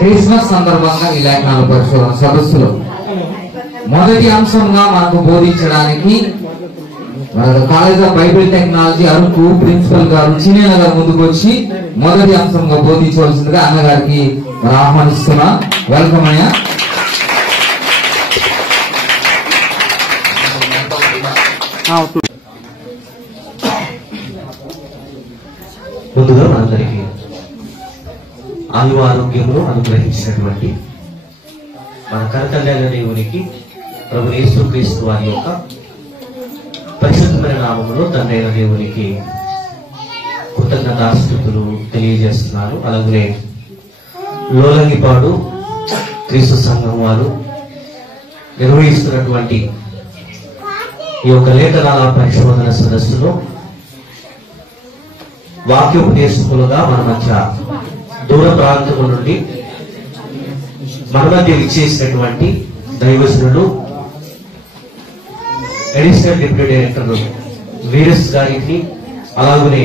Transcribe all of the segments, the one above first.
Christmas సందర్భంగా ఈ లేఖనాల పరిశోధన సదస్సులో మొదటి అంశంగా మనకు బోధించడానికి college of Bible technology Araku principal గారు చినేన గారు ముందుకు వచ్చి మొదటి అంశంగా బోధించవలసిందిగా అన్నగారికి ఆహ్వానిస్తున్నా. వెల్కమ్ అయ్యా. ముందుగా మనందరికీ ఆయు ఆరోగ్యమును అనుగ్రహించినటువంటి మన కరతల్లి దేవునికి ప్రభు యేసుక్రీస్తు వారి యొక్క పరిశుద్ధమైన నామములో తండ్రి అయిన దేవునికి కృతజ్ఞతాస్తుతులు తెలియజేస్తున్నారు. అలాగే లోలంగిపాడు క్రీస్తు సంఘం వారు నిర్వహిస్తున్నటువంటి ఈ యొక్క లేఖనాల పరిశోధన సదస్సులో వాక్యోపదేశకులుగా మన మధ్య దూర ప్రాంతము నుండి మన మధ్య విచ్చేసినటువంటి దైవజనులు అడిషనల్ డిప్యూటీ డైరెక్టర్ వీరస్ గారికి, అలాగనే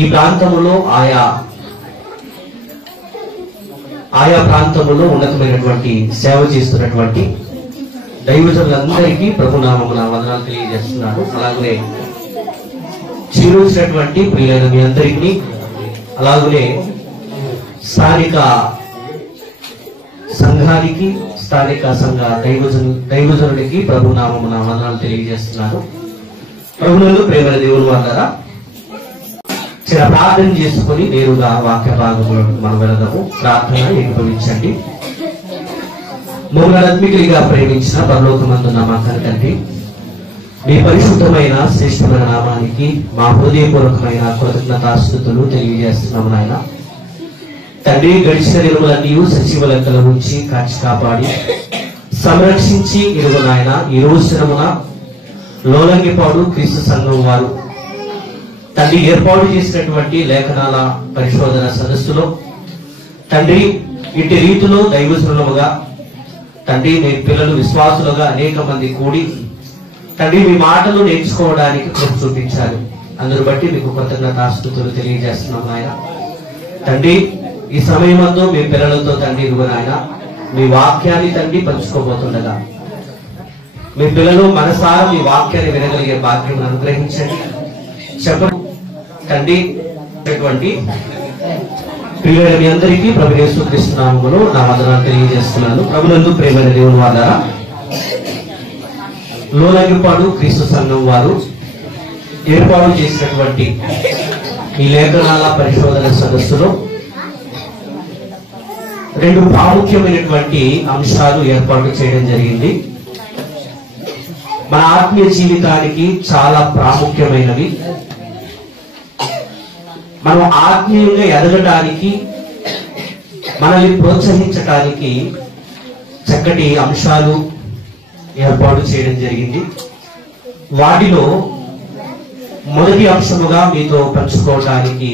ఈ ప్రాంతంలో ఆయా ప్రాంతంలో ఉన్నతమైనటువంటి సేవ చేస్తున్నటువంటి దైవజనులందరికీ ప్రభునామమున వందనాలు తెలియజేస్తున్నాను. అలాగనే చేరువచ్చినటువంటి ప్రియులైన మీ అందరికీ, అలాగనే స్థానిక సంఘానికి, స్థానిక సంఘ దైవజనుడికి ప్రభునామమున వందనాలు తెలియజేస్తున్నాను. ప్రభునందు ప్రేమైన దేవుని వారా చిన్న ప్రార్థన చేసుకుని నేరుగా వాక్య భాగంలో మనం వెళదాము. ప్రార్థన ఏకీభవించండి. మమ్మల్ని ఆత్మికులుగా ప్రేమించిన పరలోకమందున్న మా తండ్రి, మీ పరిశుద్ధమైన శ్రేష్టమైన నామానికి మా హృదయపూర్వకమైన కృతజ్ఞతాస్తుతులు తెలియజేస్తున్నాము నాయన. తండ్రి, గడిచిన దినములన్నీ సజీవ లెక్కల నుంచి కాచి కాపాడి సంరక్షించి ఇరుగు నాయన ఈ రోజు దినమున లోలంగిపాడు క్రీస్తు సంఘం వారు తండ్రి ఏర్పాటు చేసినటువంటి లేఖనాల పరిశోధన సదస్సులో తండ్రి ఇటు రీతిలో దైవజనులుగా తండ్రి మీ పిల్లలు విశ్వాసులుగా అనేక మంది కూడి తండ్రి మీ మాటలు నేర్చుకోవడానికి కృప చూపించారు. అందును బట్టి మీకు కృతజ్ఞతాస్తుతులు తెలియజేస్తున్నాం ఆయన. తండ్రి, ఈ సమయమందు మీ పిల్లలతో తండ్రి ఇరుగు నాయన మీ వాక్యాన్ని తండ్రి పంచుకోబోతుండగా మీ పిల్లలు మనసారా మీ వాక్యాన్ని వినగలిగే భాగ్యం అనుగ్రహించండి. చెప్పండి తండ్రి. ప్రియులైన మీ అందరికీ ప్రభు యేసుక్రీస్తు నామములో నా వందనాలు తెలియజేస్తున్నాను. ప్రభునందు ప్రేమైన దేవుని వారా లోలంగిపాడు క్రీస్తు సంఘం వారు ఏర్పాటు చేసినటువంటి ఈ లేఖనాల పరిశోధన సదస్సులో రెండు ప్రాముఖ్యమైనటువంటి అంశాలు ఏర్పాటు చేయడం జరిగింది. మన ఆత్మీయ జీవితానికి చాలా ప్రాముఖ్యమైనవి. మనం ఆత్మీయంగా ఎదగడానికి, మనల్ని ప్రోత్సహించడానికి చక్కటి అంశాలు ఏర్పాటు చేయడం జరిగింది. వాటిలో మొదటి అంశముగా మీతో పంచుకోవడానికి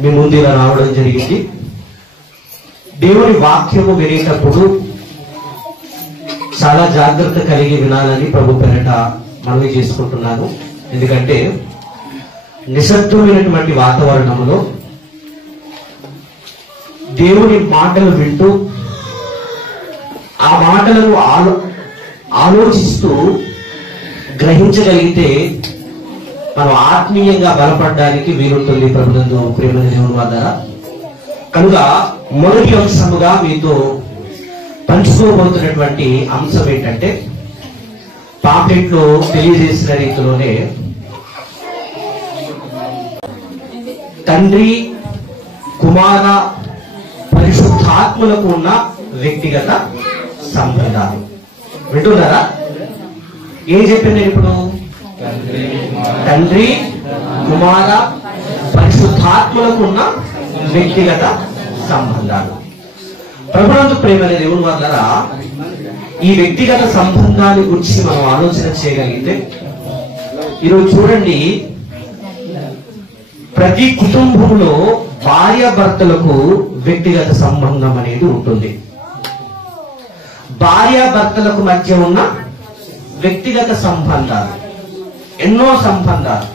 మీ ముందు ఇలా రావడం జరిగింది. దేవుని వాక్యము వినేటప్పుడు చాలా జాగ్రత్త కలిగి వినాలని ప్రభు పేరిట మనవి చేసుకుంటున్నాను. ఎందుకంటే నిశ్శబ్దమైనటువంటి వాతావరణంలో దేవుని మాటలు వింటూ ఆ మాటలను ఆలోచిస్తూ గ్రహించగలిగితే మనం ఆత్మీయంగా బలపడడానికి వీలుంటుంది. ప్రభునందు ప్రేమైన దేవుని వద్ద కనుక మొదటి అంశముగా మీతో పంచుకోబోతున్నటువంటి అంశం ఏంటంటే, పాంప్లెట్ లో తెలియజేసిన రీతిలోనే తండ్రి, కుమార, పరిశుద్ధాత్మలకు ఉన్న వ్యక్తిగత సంబంధాలు. వింటున్నారా? ఏం చెప్పాను నేను ఇప్పుడు? తండ్రి, కుమార, పరిశుద్ధాత్మలకు ఉన్న వ్యక్తిగత సంబంధాలు. ప్రభునందు ప్రేమైన దేవుని వల్ల ఈ వ్యక్తిగత సంబంధాల గురించి మనం ఆలోచన చేయగలిగితే, ఈరోజు చూడండి, ప్రతి కుటుంబంలో భార్యాభర్తలకు వ్యక్తిగత సంబంధం అనేది ఉంటుంది. భార్యాభర్తలకు మధ్య ఉన్న వ్యక్తిగత సంబంధాలు, ఎన్నో సంబంధాలు.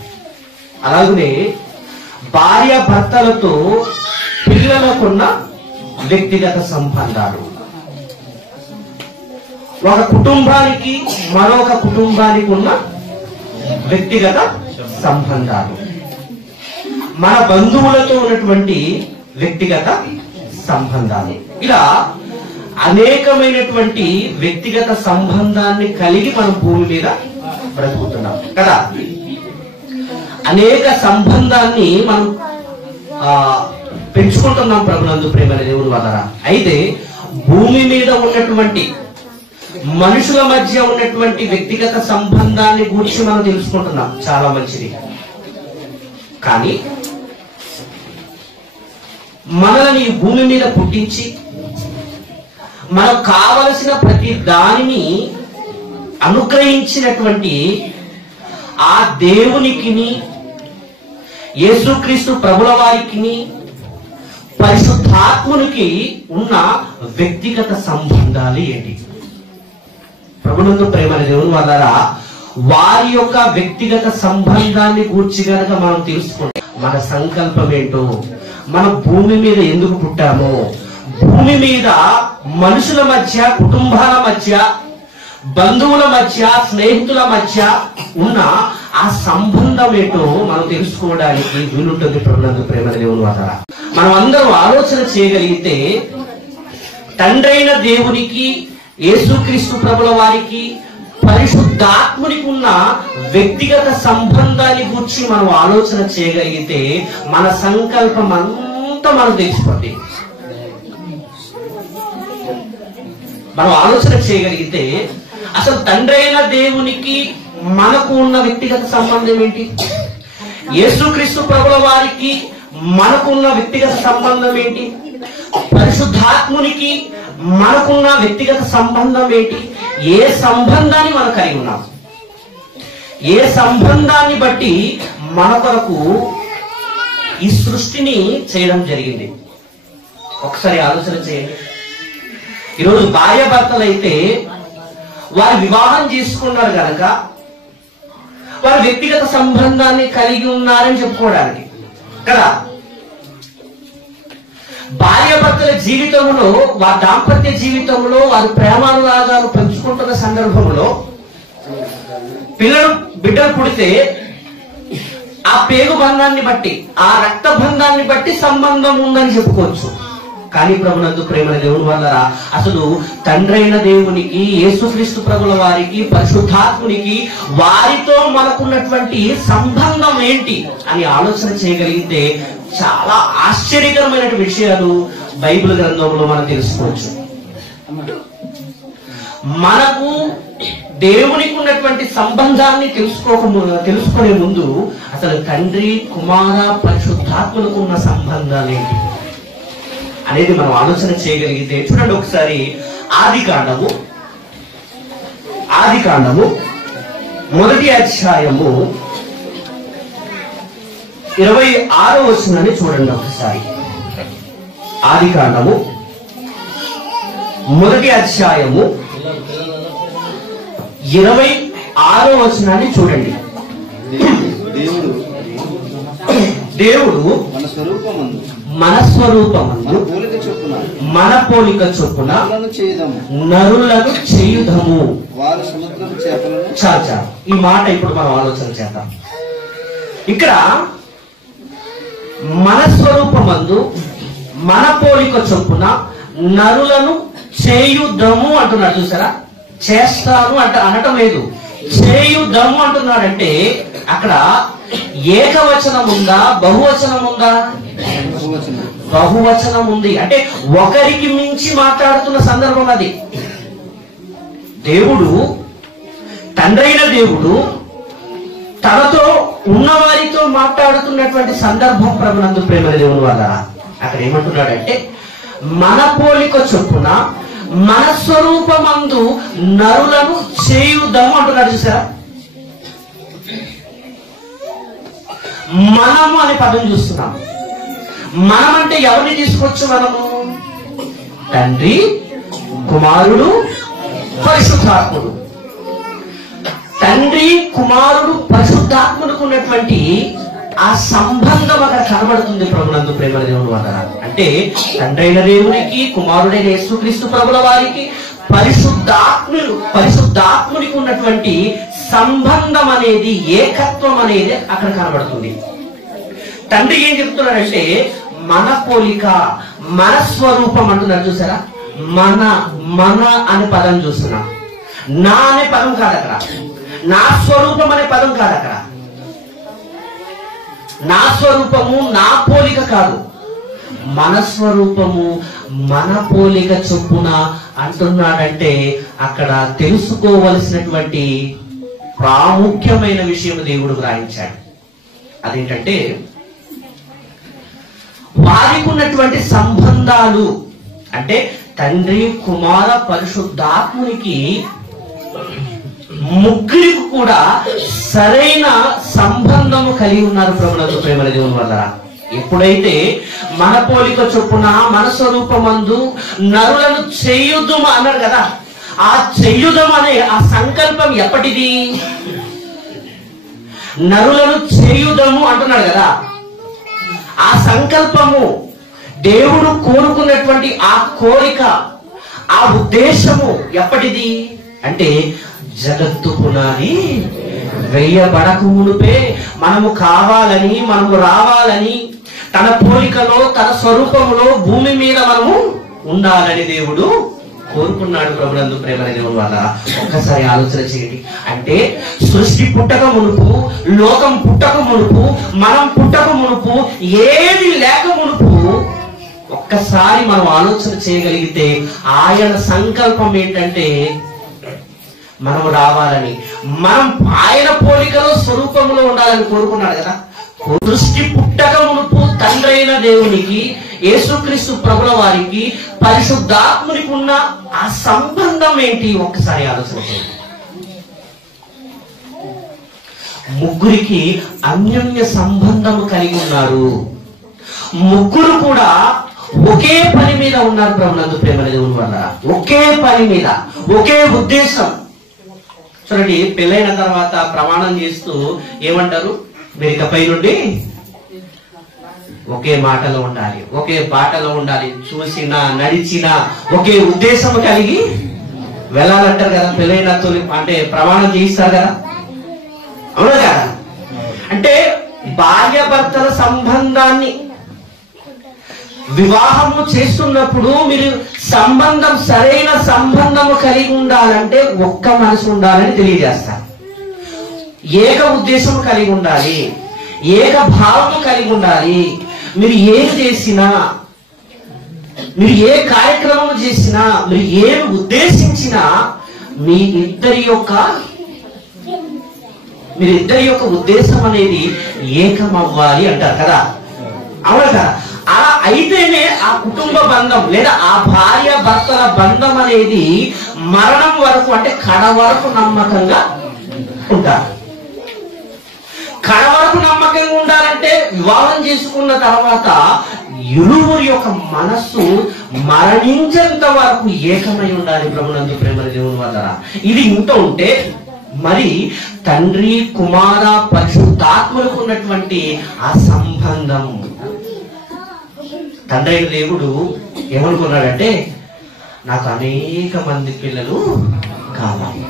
అలాగనే భార్యాభర్తలతో పిల్లల మనకున్న వ్యక్తిగత సంబంధాలు. ఒక కుటుంబానికి మరొక కుటుంబానికి ఉన్న వ్యక్తిగత సంబంధాలు, మన బంధువులతో ఉన్నటువంటి వ్యక్తిగత సంబంధాలు, ఇలా అనేకమైనటువంటి వ్యక్తిగత సంబంధాన్ని కలిగి మనం భూమి మీద బ్రతుకుతున్నాం కదా. అనేక సంబంధాన్ని మనం పెంచుకుంటున్నాం ప్రభునందు ప్రేమైన దేవుని వల్ల. అయితే భూమి మీద ఉన్నటువంటి మనుషుల మధ్య ఉన్నటువంటి వ్యక్తిగత సంబంధాన్ని గురించి మనం తెలుసుకుంటున్నాం, చాలా మంచిది. కానీ మనల్ని భూమి మీద పుట్టించి మనకు కావలసిన ప్రతి దానిని అనుగ్రహించినటువంటి ఆ దేవునికిని, యేసుక్రీస్తు ప్రభుల వారికి, పరిశుద్ధాత్మునికి ఉన్న వ్యక్తిగత సంబంధాలు ఏంటి? ప్రభునందు ప్రేమైన దేవుని వల్ల వారి యొక్క వ్యక్తిగత సంబంధాన్ని గూర్చి గనక మనం తెలుసుకుంటే మన సంకల్పం ఏంటో, మన భూమి మీద ఎందుకు పుట్టామో, భూమి మీద మనుషుల మధ్య, కుటుంబాల మధ్య, బంధువుల మధ్య, స్నేహితుల మధ్య ఉన్న ఆ సంబంధం ఏంటో మనం తెలుసుకోవడానికి వీలుంటుంది. ప్రభునందు ప్రేమైన దేవుని వల్ల మనం అందరూ ఆలోచన చేయగలిగితే తండ్రైన దేవునికి, యేసుక్రీస్తు ప్రభుల వారికి, పరిశుద్ధాత్మునికి ఉన్న వ్యక్తిగత సంబంధాన్ని గురించి మనం ఆలోచన చేయగలిగితే మన సంకల్పం అంతా మనం తెలిసిపోతుంది. మనం ఆలోచన చేయగలిగితే అసలు తండ్రైన దేవునికి మనకు ఉన్న వ్యక్తిగత సంబంధం ఏంటి, యేసుక్రీస్తు ప్రభుల వారికి మనకున్న వ్యక్తిగత సంబంధం ఏంటి, పరిశుద్ధాత్మునికి మనకున్న వ్యక్తిగత సంబంధం ఏంటి, ఏ సంబంధాన్ని మనం కలిగి ఉన్నాం, ఏ సంబంధాన్ని బట్టి మన కొరకు ఈ సృష్టిని చేయడం జరిగింది. ఒకసారి ఆలోచన చేయండి. ఈరోజు భార్య భర్తలు అయితే వారు వివాహం చేసుకున్నారు కనుక వారు వ్యక్తిగత సంబంధాన్ని కలిగి ఉన్నారని చెప్పుకోవడానికి కదా. భార్య భర్తల జీవితంలో, వారి దాంపత్య జీవితంలో వారు ప్రేమానురాగాలు పెంచుకుంటున్న సందర్భంలో బిడ్డలు పుడితే ఆ పేగు బంధాన్ని బట్టి, ఆ రక్త బంధాన్ని బట్టి సంబంధం ఉందని చెప్పుకోవచ్చు. కానీ ప్రభునందు ప్రేమ దేవుని వల్ల అసలు తండ్రైన దేవునికి, యేసుక్రీస్తు ప్రభుల వారికి, పరిశుద్ధాత్మునికి వారితో మనకున్నటువంటి సంబంధం ఏంటి అని ఆలోచన చేయగలిగితే చాలా ఆశ్చర్యకరమైన విషయాలు బైబిల్ గ్రంథంలో మనం తెలుసుకోవచ్చు. మనకు దేవునికి ఉన్నటువంటి సంబంధాన్ని తెలుసుకునే ముందు అసలు తండ్రి, కుమార, పరిశుద్ధాత్మలకు ఉన్న సంబంధాలు ఏంటి అనేది మనం ఆలోచన చేయగలిగితే చూడండి ఒకసారి ఆదికాండము 1వ అధ్యాయము 26వ వచనాన్ని చూడండి ఒకసారి. ఆదికాండము 1వ అధ్యాయము 26వ వచనాన్ని చూడండి. దేవుడు మన స్వరూపమందు మన పోలిక చొప్పున నరులను చేయుదము. చాచా ఈ మాట ఇప్పుడు మనం ఆలోచన చేద్దాం. ఇక్కడ మన స్వరూపమందు మన పోలిక చొప్పున నరులను చేయుదము అంటున్నాడు. చూసారా, చేస్తాను అనటం లేదు, చేయుదము అంటున్నాడంటే అక్కడ ఏకవచనం ఉందా, బహువచనం ఉందా? బహువచనం ఉంది. అంటే ఒకరికి మించి మాట్లాడుతున్న సందర్భం అది. దేవుడు, తండ్రైన దేవుడు తనతో ఉన్నవారితో మాట్లాడుతున్నటువంటి సందర్భం ప్రభునందు ప్రేమ దేవుని వల్ల అక్కడ ఏమంటున్నాడంటే మన పోలిక చొప్పున మన స్వరూపమందు నరులను చేయుదము అంటున్నాడు. చూసారా, మనము అనే పదం చూస్తున్నాం. మనం అంటే ఎవరిని తీసుకోవచ్చు? మనము తండ్రి, కుమారుడు, పరిశుద్ధాత్ముడు. తండ్రి, కుమారుడు, పరిశుద్ధాత్ములకు ఉన్నటువంటి ఆ సంబంధం అక్కడ కనబడుతుంది ప్రభునందు ప్రేమ దేవుని వల్ల. అంటే తండ్రైన దేవునికి, కుమారుడైన యేసుక్రీస్తు ప్రభుల వారికి, పరిశుద్ధాత్మునికి ఉన్నటువంటి సంబంధం అనేది, ఏకత్వం అనేది అక్కడ కనబడుతుంది. తండ్రి ఏం చెప్తున్నాడంటే మన పోలిక, మన స్వరూపం అంటున్నారు. చూసారా, మన అనే పదం చూస్తున్నాం. నా అనే పదం కాదు అక్కడ, నా స్వరూపం అనే పదం కాదు అక్కడ. నా స్వరూపము నా పోలిక కాదు, మన స్వరూపము మన పోలిక చొప్పున అంటున్నాడంటే అక్కడ తెలుసుకోవలసినటువంటి ప్రాముఖ్యమైన విషయం దేవుడు గ్రహించాడు. అదేంటంటే వారికి ఉన్నటువంటి సంబంధాలు, అంటే తండ్రి, కుమార, పరిశుద్ధాత్మునికి ముగ్గురికి కూడా సరైన సంబంధము కలిగి ఉన్నారు ప్రభునందు ప్రేమ దేవుని వల్ల. ఎప్పుడైతే మన పోలిక చొప్పున మన స్వరూపమందు నరులను చేయుదుము అన్నాడు కదా, ఆ చెయ్యుదం అనే ఆ సంకల్పం ఎప్పటిది? నరులను చేయుదము అంటున్నాడు కదా, ఆ సంకల్పము, దేవుడు కోరుకున్నటువంటి ఆ కోరిక, ఆ ఉద్దేశము ఎప్పటిది అంటే జగత్తు పునాది వేయబడక మునుపే మనము కావాలని, మనము రావాలని, తన పోలికలో తన స్వరూపములో భూమి మీద మనము ఉండాలని దేవుడు కోరుకున్నాడు ప్రభునందు ప్రేమ దేవుని వల్ల. ఒక్కసారి ఆలోచన చేయండి. అంటే సృష్టి పుట్టక మునుపు, లోకం పుట్టక మునుపు, మనం పుట్టక మునుపు, ఏది లేక మునుపు ఒక్కసారి మనం ఆలోచన చేయగలిగితే ఆయన సంకల్పం ఏంటంటే మనం రావాలని, మనం ఆయన పోలికలో స్వరూపంలో ఉండాలని కోరుకున్నాడు కదా. సృష్టి పుట్టక మునుపు తండ్రైన దేవునికి, యేసుక్రీస్తు ప్రభుల వారికి, పరిశుద్ధాత్మునికి ఉన్న ఆ సంబంధం ఏంటి ఒక్కసారి ఆలోచన చేయండి. ముగ్గురికి అన్యోన్య సంబంధము కలిగి ఉన్నారు. ముగ్గురు కూడా ఒకే పని మీద ఉన్నారు ప్రభునందు ప్రేమ దేవుని వల్ల. ఒకే పని మీద, ఒకే ఉద్దేశం. చూడండి, పెళ్ళైన తర్వాత ప్రమాణం చేస్తూ ఏమంటారు? మీరు ఇకపై నుండి ఒకే మాటలో ఉండాలి, ఒకే బాటలో ఉండాలి, చూసినా నడిచినా ఒకే ఉద్దేశం కలిగి వెళ్ళాలంటారు కదా. పెళ్ళైన తొలి అంటే ప్రమాణం చేయిస్తారు కదా, అవునా కదా? అంటే భార్య భర్తల సంబంధాన్ని వివాహము చేస్తున్నప్పుడు మీరు సంబంధం, సరైన సంబంధము కలిగి ఉండాలంటే ఒక్క మనసు ఉండాలని తెలియజేస్తారు. ఏక ఉద్దేశం కలిగి ఉండాలి, ఏక భావము కలిగి ఉండాలి. మీరు ఏం చేసినా, మీరు ఏ కార్యక్రమం చేసినా, మీరు ఏం ఉద్దేశించినా మీరిద్దరి యొక్క ఉద్దేశం అనేది ఏకమవ్వాలి అంటారు కదా, అవునా కదా? అలా అయితేనే ఆ కుటుంబ బంధం లేదా ఆ భార్య భర్తల బంధం అనేది మరణం వరకు, అంటే కడ వరకు నమ్మకంగా ఉంటారు. కడ వరకు నమ్మకంగా ఉండాలంటే వివాహం చేసుకున్న తర్వాత ఇరువురి యొక్క మనస్సు మరణించేంత వరకు ఏకమై ఉండాలి ప్రభునందు ప్రేమ దేవుని వల్ల. ఇది ఇంత ఉంటే మరి తండ్రి, కుమార, పరిశుద్ధాత్మలకు ఉన్నటువంటి ఆ సంబంధం, తండ్రి దేవుడు ఏమనుకున్నాడంటే నాకు అనేక మంది పిల్లలు కావాలి.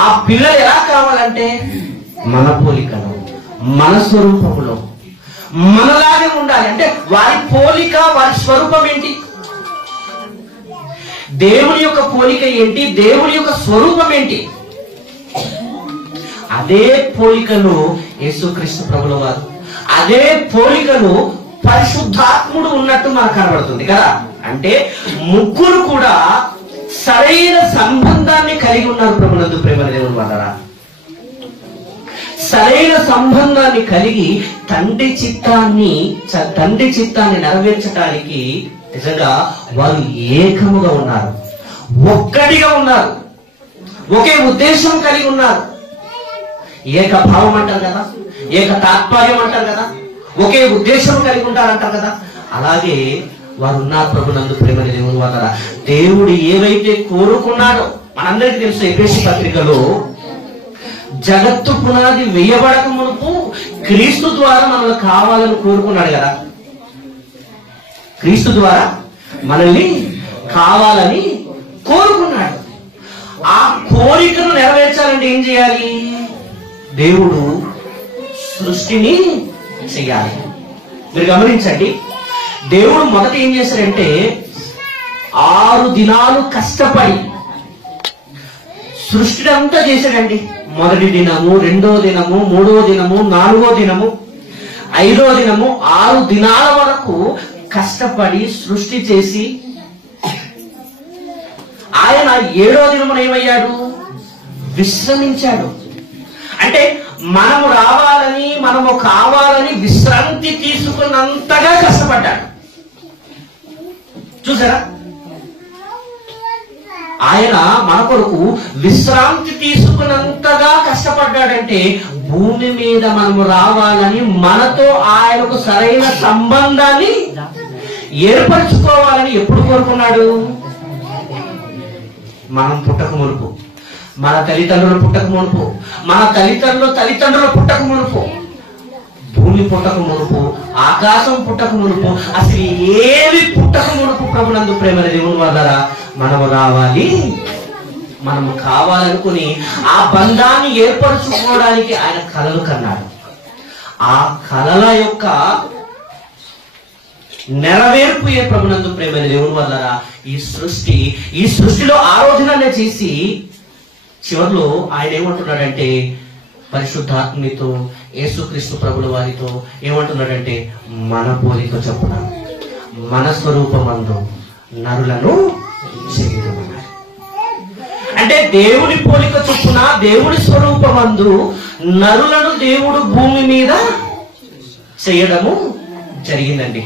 ఆ పిల్లలు ఎలా కావాలంటే మన పోలికలో, మన స్వరూపంలో, మనలాగే ఉండాలి. అంటే వారి పోలిక, వారి స్వరూపం ఏంటి? దేవుని యొక్క పోలిక ఏంటి? దేవుని యొక్క స్వరూపం ఏంటి? అదే పోలికను యేసుక్రీస్తు ప్రభుల వారు, అదే పోలికను పరిశుద్ధాత్ముడు ఉన్నట్టు మనకు కనబడుతుంది కదా. అంటే ముగ్గురు కూడా సరైన సంబంధాన్ని కలిగి ఉన్నారు ప్రభునందు ప్రేమ దేవుని వల్ల. సరైన సంబంధాన్ని కలిగి తండ్రి చిత్తాన్ని నెరవేర్చడానికి నిజంగా వారు ఏకముగా ఉన్నారు, ఒక్కటిగా ఉన్నారు, ఒకే ఉద్దేశం కలిగి ఉన్నారు. ఏక భావం అంటారు కదా, ఏక తాత్పర్యం అంటారు కదా, ఒకే ఉద్దేశం కలిగి ఉంటారంటారు కదా. అలాగే వారు ఉన్నారు ప్రభునందు ప్రేమ దేవుని వల్ల. దేవుడు ఏవైతే కోరుకున్నాడో మనందరికీ తెలుసు. ఎఫెసీ పత్రికలో జగత్తు పునాది వేయబడక మునుపు క్రీస్తు ద్వారా మనల్ని కావాలని కోరుకున్నాడు కదా. క్రీస్తు ద్వారా మనల్ని కావాలని కోరుకున్నాడు. ఆ కోరికను నెరవేర్చాలంటే ఏం చేయాలి? దేవుడు సృష్టిని చెయ్యాలి. మీరు గమనించండి, దేవుడు మొదట ఏం చేశాడంటే 6 దినాలు కష్టపడి సృష్టిని అంతా చేశాడండి. మొదటి దినము, 2వ దినము, 3వ దినము, 4వ దినము, 5వ దినము, 6 దినాల వరకు కష్టపడి సృష్టి చేసి ఆయన 7వ దినమున ఏమయ్యాడు? విశ్రమించాడు. అంటే మనము రావాలని, మనము కావాలని విశ్రాంతి తీసుకున్నంతగా కష్టపడ్డాడు. చూసారా? ఆయన మన కొరకు విశ్రాంతి తీసుకున్నంతగా కష్టపడ్డాడంటే భూమి మీద మనము రావాలని, మనతో ఆయనకు సరైన సంబంధాన్ని ఏర్పరచుకోవాలని ఎప్పుడు కోరుకున్నాడు? మనం పుట్టక మునుపు, మన తల్లిదండ్రులు పుట్టక మునుపు, మన తల్లిదండ్రులు పుట్టక మునుపు, భూమి పుట్టక మునుపు, ఆకాశం పుట్టక మునుపు, అసలు ఏవి పుట్టక మునుపు ప్రభునందు ప్రేమ దేవుని వల్ల మనము రావాలి, మనము కావాలనుకుని ఆ బంధాన్ని ఏర్పరచుకోవడానికి ఆయన కలలు కన్నాడు. ఆ కలల యొక్క నెరవేర్పు ఏ ప్రభునందు ప్రేమ దేవుని వల్ల ఈ సృష్టిలో ఆరాధన చేసి చివరిలో ఆయన ఏమంటున్నాడంటే పరిశుద్ధాత్మతో యేసుక్రీస్తు ప్రభుల వారితో ఏమంటున్నాడంటే మన పోలిక చొప్పున మన స్వరూపమందు నరులను చేయుదుమన్నాడు. అంటే దేవుని పోలిక చొప్పున దేవుని స్వరూపమందు నరులను దేవుడు భూమి మీద చేయడము జరిగిందండి.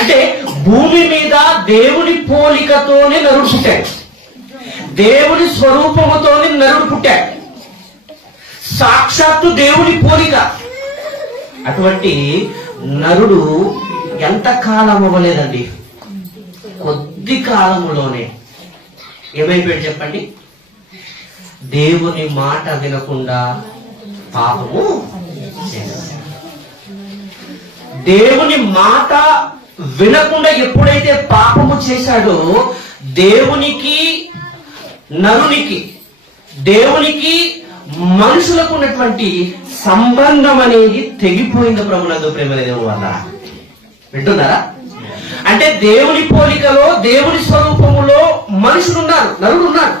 అంటే భూమి మీద దేవుని పోలికతోనే నరుడు పుట్టాడు, దేవుని స్వరూపముతోనే నరుడు పుట్టాడు, సాక్షాత్తు దేవుని పోలిక. అటువంటి నరుడు ఎంత కాలం అవ్వలేదండి, కొద్ది కాలములోనే ఏమైపోయాడు చెప్పండి? దేవుని మాట వినకుండా పాపము చేశాడు. దేవుని మాట వినకుండా ఎప్పుడైతే పాపము చేశాడో దేవునికి మనుషులకు ఉన్నటువంటి సంబంధం అనేది తెగిపోయింది ప్రభునందు ప్రేమ దేవుని వల్ల. వింటున్నారా? అంటే దేవుని పోలికలో దేవుని స్వరూపములో మనుషులున్నారు, నరుడు ఉన్నారు.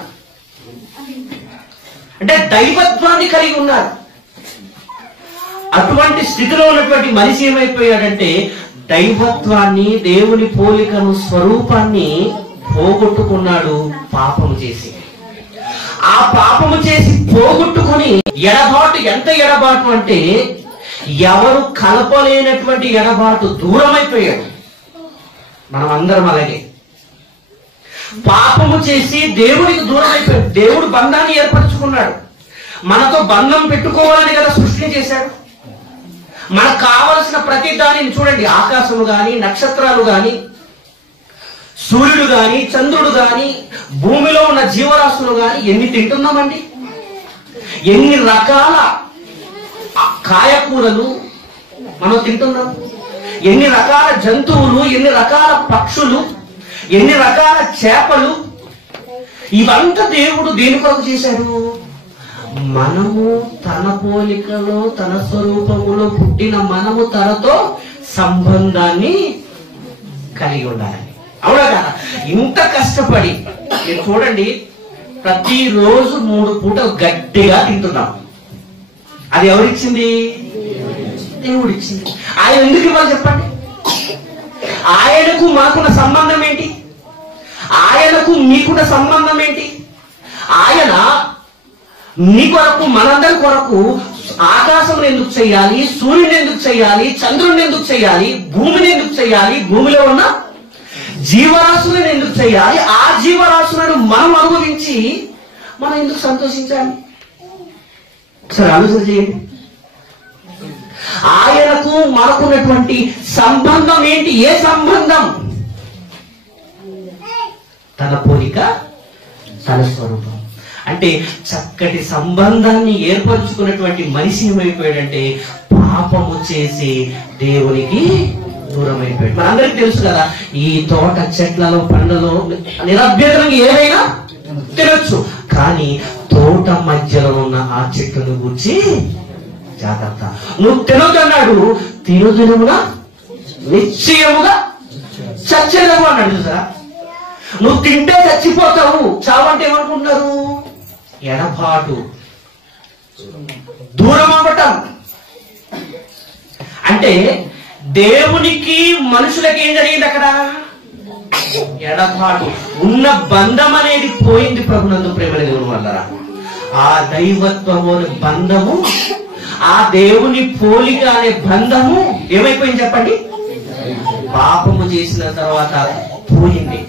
అంటే దైవత్వాన్ని కలిగి ఉన్నారు. అటువంటి స్థితిలో ఉన్నటువంటి మనిషి ఏమైపోయాడంటే దైవత్వాన్ని, దేవుని పోలికను, స్వరూపాన్ని పోగొట్టుకున్నాడు పాపము చేసి. ఆ పాపము చేసి పోగొట్టుకుని ఎడబాటు, ఎంత ఎడబాటు అంటే ఎవరు కలపలేనటువంటి ఎడబాటు, దూరమైపోయాడు. మనం అందరం అలాగే పాపము చేసి దేవునికి దూరం అయిపోయాడు. దేవుడు బంధాన్ని ఏర్పరచుకున్నాడు, మనతో బంధం పెట్టుకోవాలని కదా సృష్టిని చేశాడు. మనకు కావలసిన ప్రతి దానిని చూడండి, ఆకాశము గాని, నక్షత్రాలు గాని, సూర్యుడు గాని, చంద్రుడు గాని, భూమిలో ఉన్న జీవరాశులు గాని ఎన్ని తింటున్నామండి? ఎన్ని రకాల కాయకూరలు మనం తింటున్నాం, ఎన్ని రకాల జంతువులు, ఎన్ని రకాల పక్షులు, ఎన్ని రకాల చేపలు. ఇవంతా దేవుడు దేని కొరకు చేశాడు? మనము తన పోలికలో, తన స్వరూపములో పుట్టిన మనము తనతో సంబంధాన్ని కలిగి ఉండాలని. అవునా కదా? ఇంత కష్టపడి మీరు చూడండి, ప్రతిరోజు 3 పూటలు గట్టిగా తింటున్నాం. అది ఎవరిచ్చింది? దేవుడిచ్చింది. ఆయన ఎందుకు ఇవ్వాలి చెప్పండి? ఆయనకు మాకున్న సంబంధం ఏంటి? ఆయనకు మీకున్న సంబంధం ఏంటి? ఆయన మీ కొరకు, మనందరి కొరకు ఆకాశం ఎందుకు చేయాలి, సూర్యుని ఎందుకు చేయాలి, చంద్రుని ఎందుకు చేయాలి, భూమిని ఎందుకు చేయాలి, భూమిలో ఉన్న జీవరాశులను ఎందుకు చేయాలి, ఆ జీవరాశులను మనం అనుభవించి మనం ఎందుకు సంతోషించాలి? సరే ఆలోచన చేయండి. ఆయనకు మనకున్నటువంటి సంబంధం ఏంటి? ఏ సంబంధం? తన పోలిక, తన స్వరూపం. అంటే చక్కటి సంబంధాన్ని ఏర్పరచుకున్నటువంటి మనిషి ఏమైపోయాడంటే పాపము చేసి దేవునికి దూరం అయిపోయాడు. మనందరికీ తెలుసు కదా, ఈ తోట చెట్లలో పండ్లలో నిరభ్యంతరంగా ఏదైనా తినొచ్చు, కానీ తోట మధ్యలో ఉన్న ఆ చెట్టును గురించి జాగ్రత్త. నువ్వు తినొద్దన్నాడు, తినుదినముగా నిశ్చయముగా చచ్చేదము అన్నాడు. చూసారా, నువ్వు తింటే చచ్చిపోతావు. చావంటే ఏమనుకుంటున్నారు? ఎడబాటు, దూరం అవ్వటం. అంటే దేవునికి మనుషులకి ఏం జరిగింది అక్కడ? ఎడబాటు. ఉన్న బంధం అనేది పోయింది. ప్రభునందు ప్రేమల దేవుని వల్ల ఆ దైవత్వము బంధము, ఆ దేవుని పోలిక అనే బంధము ఏమైపోయింది చెప్పండి? పాపము చేసిన తర్వాత పోయింది.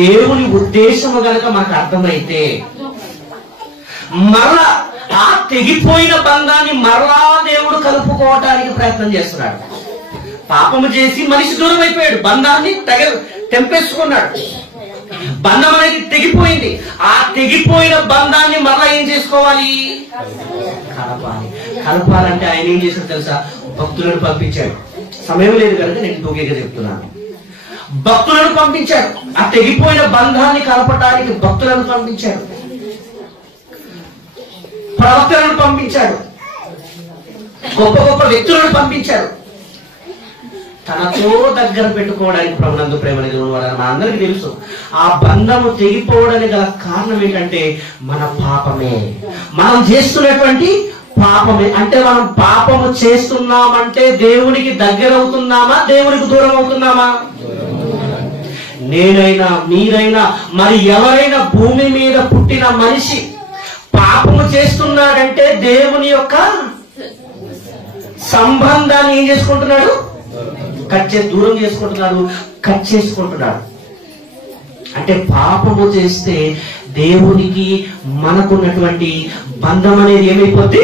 దేవుని ఉద్దేశము గనక మనకు అర్థమైతే మరలా ఆ తెగిపోయిన బంధాన్ని మరలా దేవుడు కలుపుకోవటానికి ప్రయత్నం చేస్తున్నాడు. పాపము చేసి మనిషి దూరం అయిపోయాడు, బంధాన్ని తెంపేసుకున్నాడు. బంధం అనేది తెగిపోయింది. ఆ తెగిపోయిన బంధాన్ని మరలా ఏం చేసుకోవాలి? కలపాలి. కలపాలంటే ఆయన ఏం చేశాడు తెలుసా? భక్తులను పంపించాడు. సమయం లేదు కనుక నేను దూకేగా చెప్తున్నాను. భక్తులను పంపించాడు. ఆ తెగిపోయిన బంధాన్ని కలపటానికి భక్తులను పంపించాడు, ప్రవక్తలను పంపించాడు, గొప్ప గొప్ప వ్యక్తులను పంపించాడు. తనతో దగ్గర పెట్టుకోవడానికి ప్రభునందు ప్రేమని మన అందరికీ తెలుసు. ఆ బంధము తెగిపోవడానికి గల కారణం ఏంటంటే మన పాపమే, మనం చేస్తున్నటువంటి పాపమే. అంటే మనం పాపము చేస్తున్నామంటే దేవునికి దగ్గర అవుతున్నామా, దేవునికి దూరం అవుతున్నామా? నేనైనా మీరైనా మరి ఎవరైనా భూమి మీద పుట్టిన మనిషి పాపము చేస్తున్నాడంటే దేవుని యొక్క సంబంధాన్ని ఏం చేసుకుంటున్నాడు? దూరం చేసుకుంటున్నాడు, కట్ చేసుకుంటున్నాడు. అంటే పాపము చేస్తే దేవునికి మనకున్నటువంటి బంధం అనేది ఏమైపోద్ది?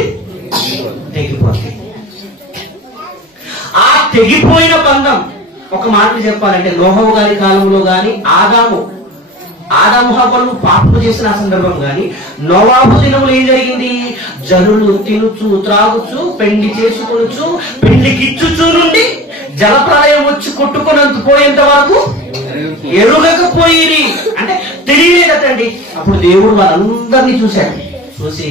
తెగిపోద్ది. ఆ తెగిపోయిన బంధం, ఒక మాట చెప్పాలంటే నోహవు గారి కాలంలో గాని ఆదాము హవ్వలు పాపము చేసిన సందర్భం గాని నోవాహు దినములు ఏం జరిగింది? జనులు తినుచు త్రాగుచు పెండి చేసుకొనుచు పెండికిచ్చుచు నుండి జలప్రలయం వచ్చి కొట్టుకున్నంత పోయేంత వరకు ఎరుగకపోయి, అంటే తెలియలేదటండి. అప్పుడు దేవుడు వారందరినీ చూశాడు. చూసి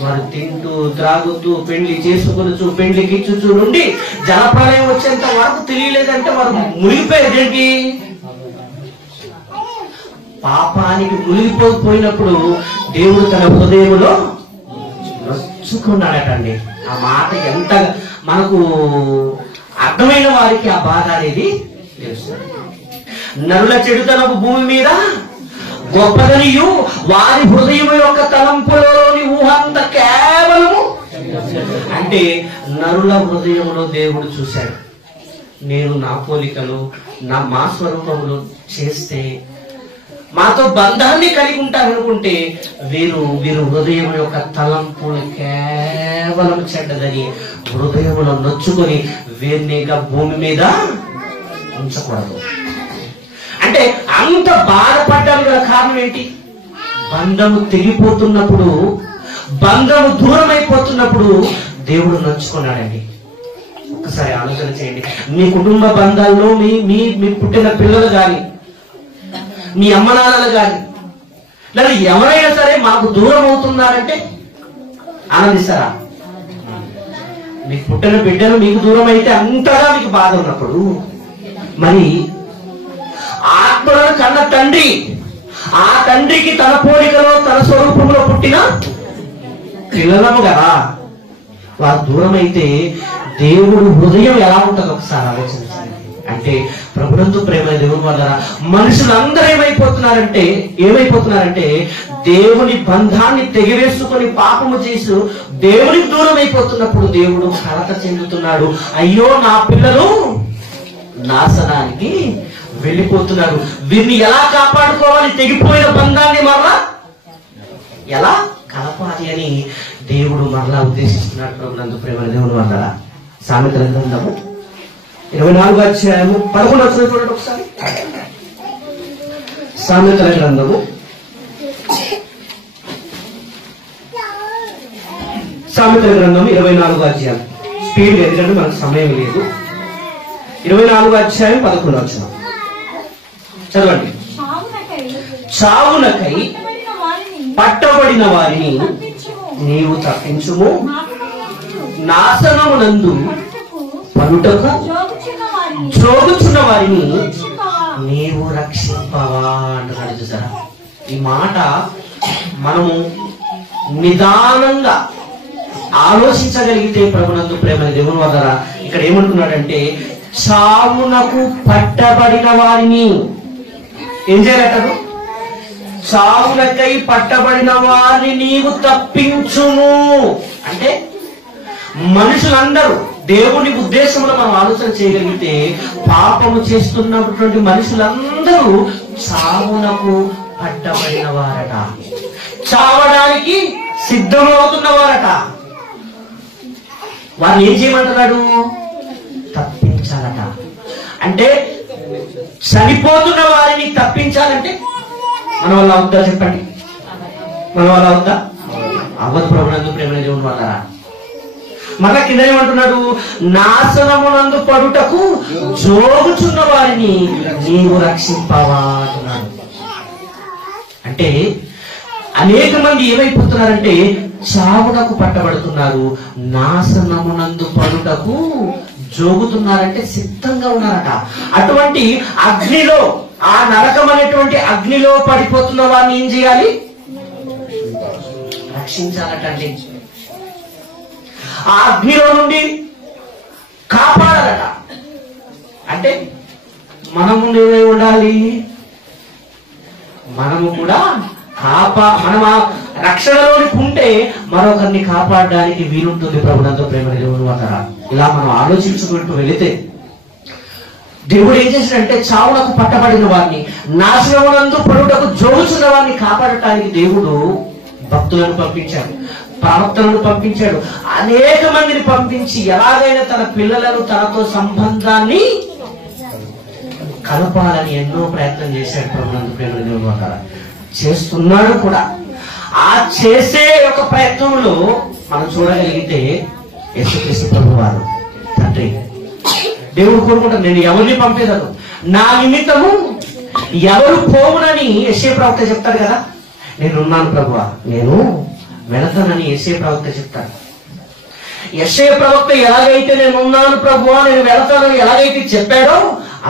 వారు తింటూ త్రాగుతూ పెండ్లి చేసుకొనుచు పెండ్లికిచ్చుచు నుండి జలప్రలయం వచ్చేంత వరకు తెలియలేదంటే వారు మునిగిపోయేదేంటి? పాపానికి మునిగిపోయినప్పుడు దేవుడు తన హృదయంలో నొచ్చుకున్నాడటండి. ఆ మాట ఎంత మనకు అర్థమైన వారికి ఆ బాధ అనేది తెలుస్తుంది. నరుల చెడుతనపు భూమి మీద గొప్పదనియు వారి హృదయం యొక్క తలంపులలోని ఊహంత కేవలము. అంటే నరుల హృదయంలో దేవుడు చూశాడు, నేను నా పోలికలు మా స్వరూపములు చేస్తే మాతో బంధాన్ని కలిగి ఉంటారనుకుంటే వీరు హృదయం యొక్క తలంపులు కేవలం చెడ్డదని హృదయంలో నొచ్చుకొని వీరినిగా భూమి మీద ఉంచకూడదు. అంటే అంత బాధపడ్డానికి గల కారణం ఏంటి? బంధము తెగిపోతున్నప్పుడు, బంధము దూరం అయిపోతున్నప్పుడు దేవుడు నొచ్చుకున్నాడండి. ఒకసారి ఆలోచన చేయండి. మీ కుటుంబ బంధాల్లో మీ పుట్టిన పిల్లలు కానీ, మీ అమ్మ నాన్నలు కానీ, లేదా ఎవరైనా సరే మాకు దూరం అవుతున్నారంటే ఆనందిస్తారా? మీకు పుట్టిన బిడ్డలు మీకు దూరం అయితే అంతగా మీకు బాధ ఉన్నప్పుడు, మరి ఆత్మలను కన్న తండ్రి, ఆ తండ్రికి తన పోలికలో తన స్వరూపంలో పుట్టిన పిల్లలము కదా, వారు దూరం అయితే దేవుడు హృదయం ఎలా ఉంటుందో ఒకసారి ఆలోచించండి. అంటే ప్రభునందు ప్రేమ దేవుని వల్ల మనుషులందరూ ఏమైపోతున్నారంటే దేవుని బంధాన్ని తెగివేసుకొని పాపము చేసి దేవునికి దూరం అయిపోతున్నప్పుడు దేవుడు కలత చెందుతున్నాడు. అయ్యో నా పిల్లలు నాశనానికి వెళ్ళిపోతున్నారు, వీరిని ఎలా కాపాడుకోవాలి, తెగిపోయిన బంధాన్ని మరలా ఎలా కలపాలి అని దేవుడు మరలా ఉద్దేశిస్తున్నాడు. ప్రభునందు ప్రేమ దేవుని వల్ల సామెతల గ్రంథము 24వ అధ్యాయము 11వ వచనం చూడండి ఒకసారి. సామెతల గ్రంథము సామెతల గ్రంథం 24వ అధ్యాయం. స్పీడ్ ఎందుకంటే మనకు సమయం లేదు. 24వ అధ్యాయం 11వ వచనం చదవండి. చావునకై పట్టబడిన వారిని నీవు తప్పించుము, నాశనమునందు పలుటకు జోగుచున్న వారిని నీవు రక్షింపవా అంటున్నాడు. చూసారా, ఈ మాట మనము నిదానంగా ఆలోచించగలిగితే ప్రభునందు ప్రేమ దేవుని వల్ల ఇక్కడ ఏమంటున్నాడంటే, చావునకు పట్టబడిన వారిని ఏం చేయాలంటారు? చావునకై పట్టబడిన వారిని నీవు తప్పించుము. అంటే మనుషులందరూ దేవుని ఉద్దేశంలో మనం ఆలోచన చేయగలిగితే పాపము చేస్తున్నటువంటి మనుషులందరూ చావునకు పట్టబడిన వారట, చావడానికి సిద్ధమవుతున్న వారట. వారిని ఏం చేయమంటున్నాడు? తప్పించాలట. అంటే చనిపోతున్న వారిని తప్పించాలంటే మన వల్ల అవుద్దా? చెప్పండి, మన వల్ల అవుద్దా? అవ్వదు. ప్రభునందు ప్రేమ దేవుని వల్ల మళ్ళా కింద ఏమంటున్నాడు? నాశనమునందు పడుటకు జోగుచున్న వారిని నీవు రక్షింపవా అంటున్నాడు. అంటే అనేక మంది ఏమైపోతున్నారంటే చావునకు పట్టబడుతున్నారు, నాశనమునందు పడుటకు జోగుతున్నారంటే సిద్ధంగా ఉన్నారట. అటువంటి అగ్నిలో, ఆ నరకం అనేటువంటి అగ్నిలో పడిపోతున్న వారిని ఏం చేయాలి? రక్షించాలట. అండి ఆ అగ్నిలో నుండి కాపాడాలట. అంటే మనము ఏమై ఉండాలి? మనము కూడా మనం ఆ రక్షణలోనికి ఉంటే మరొకరిని కాపాడడానికి వీలుంటుంది. ప్రభునంతో ప్రేమ దేవుని వల్ల ఇలా మనం ఆలోచించుకుంటూ వెళితే దేవుడు ఏం చేశాడంటే చావులకు పట్టబడిన వారిని, నాశనమునందు పడుటకు జోగుచున్న వారిని కాపాడటానికి దేవుడు భక్తులను పంపించాడు, ప్రవక్తలను పంపించాడు, అనేక మందిని పంపించి ఎలాగైనా తన పిల్లలను తనతో సంబంధాన్ని కలపాలని ఎన్నో ప్రయత్నం చేశాడు. ప్రభునందు ప్రేమ దేవుని వల్ల చేస్తున్నాడు కూడా. ఆ చేసే ఒక ప్రయత్నంలో మనం చూడగలిగితే యేసుక్రీస్తు ప్రభువారు తండ్రి దేవుడు కోరుకుంటారు, నేను ఎవరిని పంపేదను, నా నిమిత్తము ఎవరు పోవునని యెషయా ప్రవక్త చెప్తాడు కదా. నేనున్నాను ప్రభువా, నేను వెళతానని యెషయా ప్రవక్త చెప్తాడు. యెషయా ప్రవక్త ఎలాగైతే నేనున్నాను ప్రభువా, నేను వెళతానని ఎలాగైతే చెప్పాడో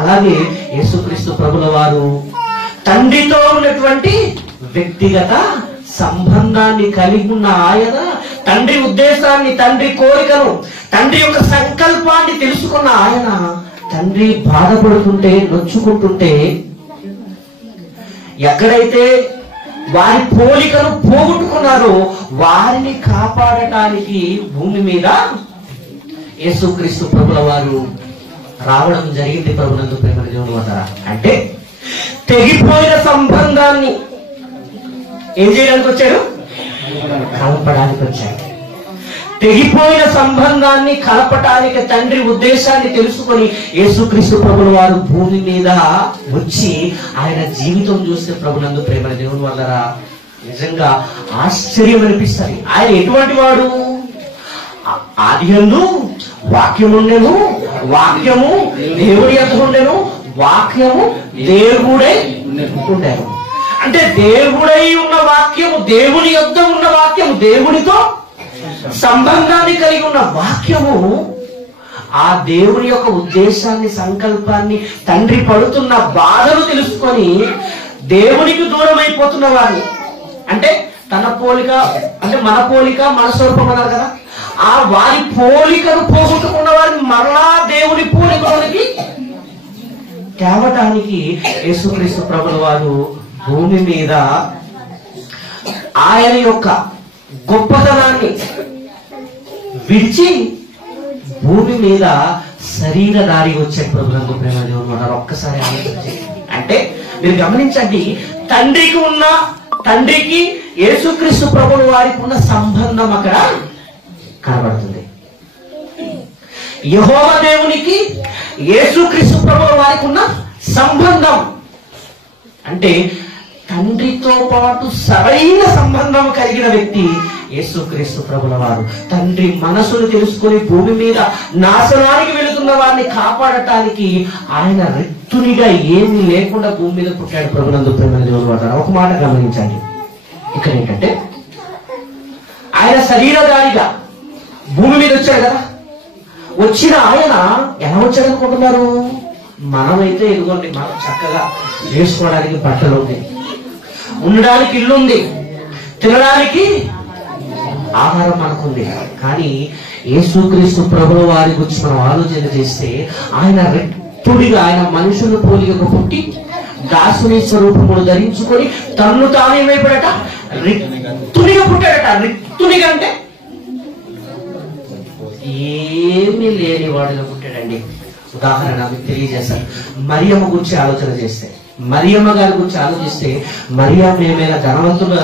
అలాగే యేసుక్రీస్తు ప్రభుల వారు తండ్రితో ఉన్నటువంటి వ్యక్తిగత సంబంధాన్ని కలిగి ఉన్న ఆయన, తండ్రి ఉద్దేశాన్ని, తండ్రి కోరికను, తండ్రి యొక్క సంకల్పాన్ని తెలుసుకున్న ఆయన, తండ్రి బాధపడుతుంటే, నొచ్చుకుంటుంటే ఎక్కడైతే వారి పోలికను పోగొట్టుకున్నారో వారిని కాపాడటానికి భూమి మీద యేసుక్రీస్తు ప్రభుల వారు రావడం జరిగింది. ప్రభునందు ప్రేమ దేవుని వల్ల అంటే తెగిపోయిన సంబంధాన్ని ఏం చేయడానికి వచ్చాడు? కలపడానికి వచ్చాడు. తెగిపోయిన సంబంధాన్ని కలపటానికి తండ్రి ఉద్దేశాన్ని తెలుసుకొని యేసుక్రీస్తు ప్రభుల వారు భూమి మీద వచ్చి ఆయన జీవితం చూస్తే ప్రభునందు ప్రేమ దేవుని వల్ల నిజంగా ఆశ్చర్యం అనిపిస్తుంది. ఆయన ఎటువంటి వాడు? ఆదియందు వాక్యముండెను, వాక్యము దేవుడి యొద్ద ఉండెను, వాక్యము దేవుడై ఉండెను. అంటే దేవుడై ఉన్న వాక్యము, దేవుని యొద్ద ఉన్న వాక్యము, దేవునితో సంబంధాన్ని కలిగి ఉన్న వాక్యము, ఆ దేవుని యొక్క ఉద్దేశాన్ని, సంకల్పాన్ని, తండ్రి పడుతున్న బాధను తెలుసుకొని దేవునికి దూరం అయిపోతున్న వారిని, అంటే తన పోలిక, అంటే మన పోలిక మన స్వరూపం అన్నారు కదా, ఆ వారి పోలికను పోగొట్టుకున్న వారిని మరలా దేవుని పోలికలోనికి తేవటానికి యేసుక్రీస్తు ప్రభుల వారు భూమి మీద ఆయన యొక్క గొప్పతనాన్ని విడిచి భూమి మీద శరీరధారి వచ్చే ప్రభునందు ప్రేమ దేవుడు ఉన్నారు. ఒక్కసారి ఆలోచించండి. అంటే మీరు గమనించండి, తండ్రికి యేసుక్రీస్తు ప్రభుల వారికి ఉన్న సంబంధం అక్కడ కనబడుతుంది. యెహోవా దేవునికి యేసుక్రీస్తు ప్రభుల వారికి ఉన్న సంబంధం అంటే తండ్రితో పాటు సరైన సంబంధం కలిగిన వ్యక్తి యేసుక్రీస్తు ప్రభుల వారు తండ్రి మనసును తెలుసుకొని భూమి మీద నాశనానికి వెళుతున్న వారిని కాపాడటానికి ఆయన రిక్తునిగా ఏమీ లేకుండా భూమి మీద పుట్టాడు. ప్రభునందు ప్రేమ దేవుని వారు ఒక మాట గమనించండి. ఇక్కడ ఏంటంటే ఆయన శరీరధారిగా భూమి మీద వచ్చాడు కదా. వచ్చిన ఆయన ఎలా వచ్చాడు అనుకుంటున్నారు? మనమైతే ఇదిగోండి, మనం చక్కగా వేసుకోవడానికి బట్టలు ఉంది, ఉండడానికి ఇల్లు ఉంది, తినడానికి ఆహారం మనకుంది. కానీ యేసుక్రీస్తు ప్రభుల వారి గురించి మనం ఆలోచన చేస్తే ఆయన రిక్తుడిగా, ఆయన మనుషుల పోలికగా పుట్టి దాసుని స్వరూపమును ధరించుకొని తన్ను తాను ఏమైపోయాడట? రిక్తునిగా పుట్టాడట. రిక్తునిగా అంటే ఏమీ లేని వాడిగా పుట్టాడండి. ఉదాహరణ మీకు తెలియజేస్తాను. మరియమ్మ గురించి ఆలోచన చేస్తే, మరియమ్మ గారి గురించి ఆలోచిస్తే, మరియమ్మ ఏమైనా ధనవంతుల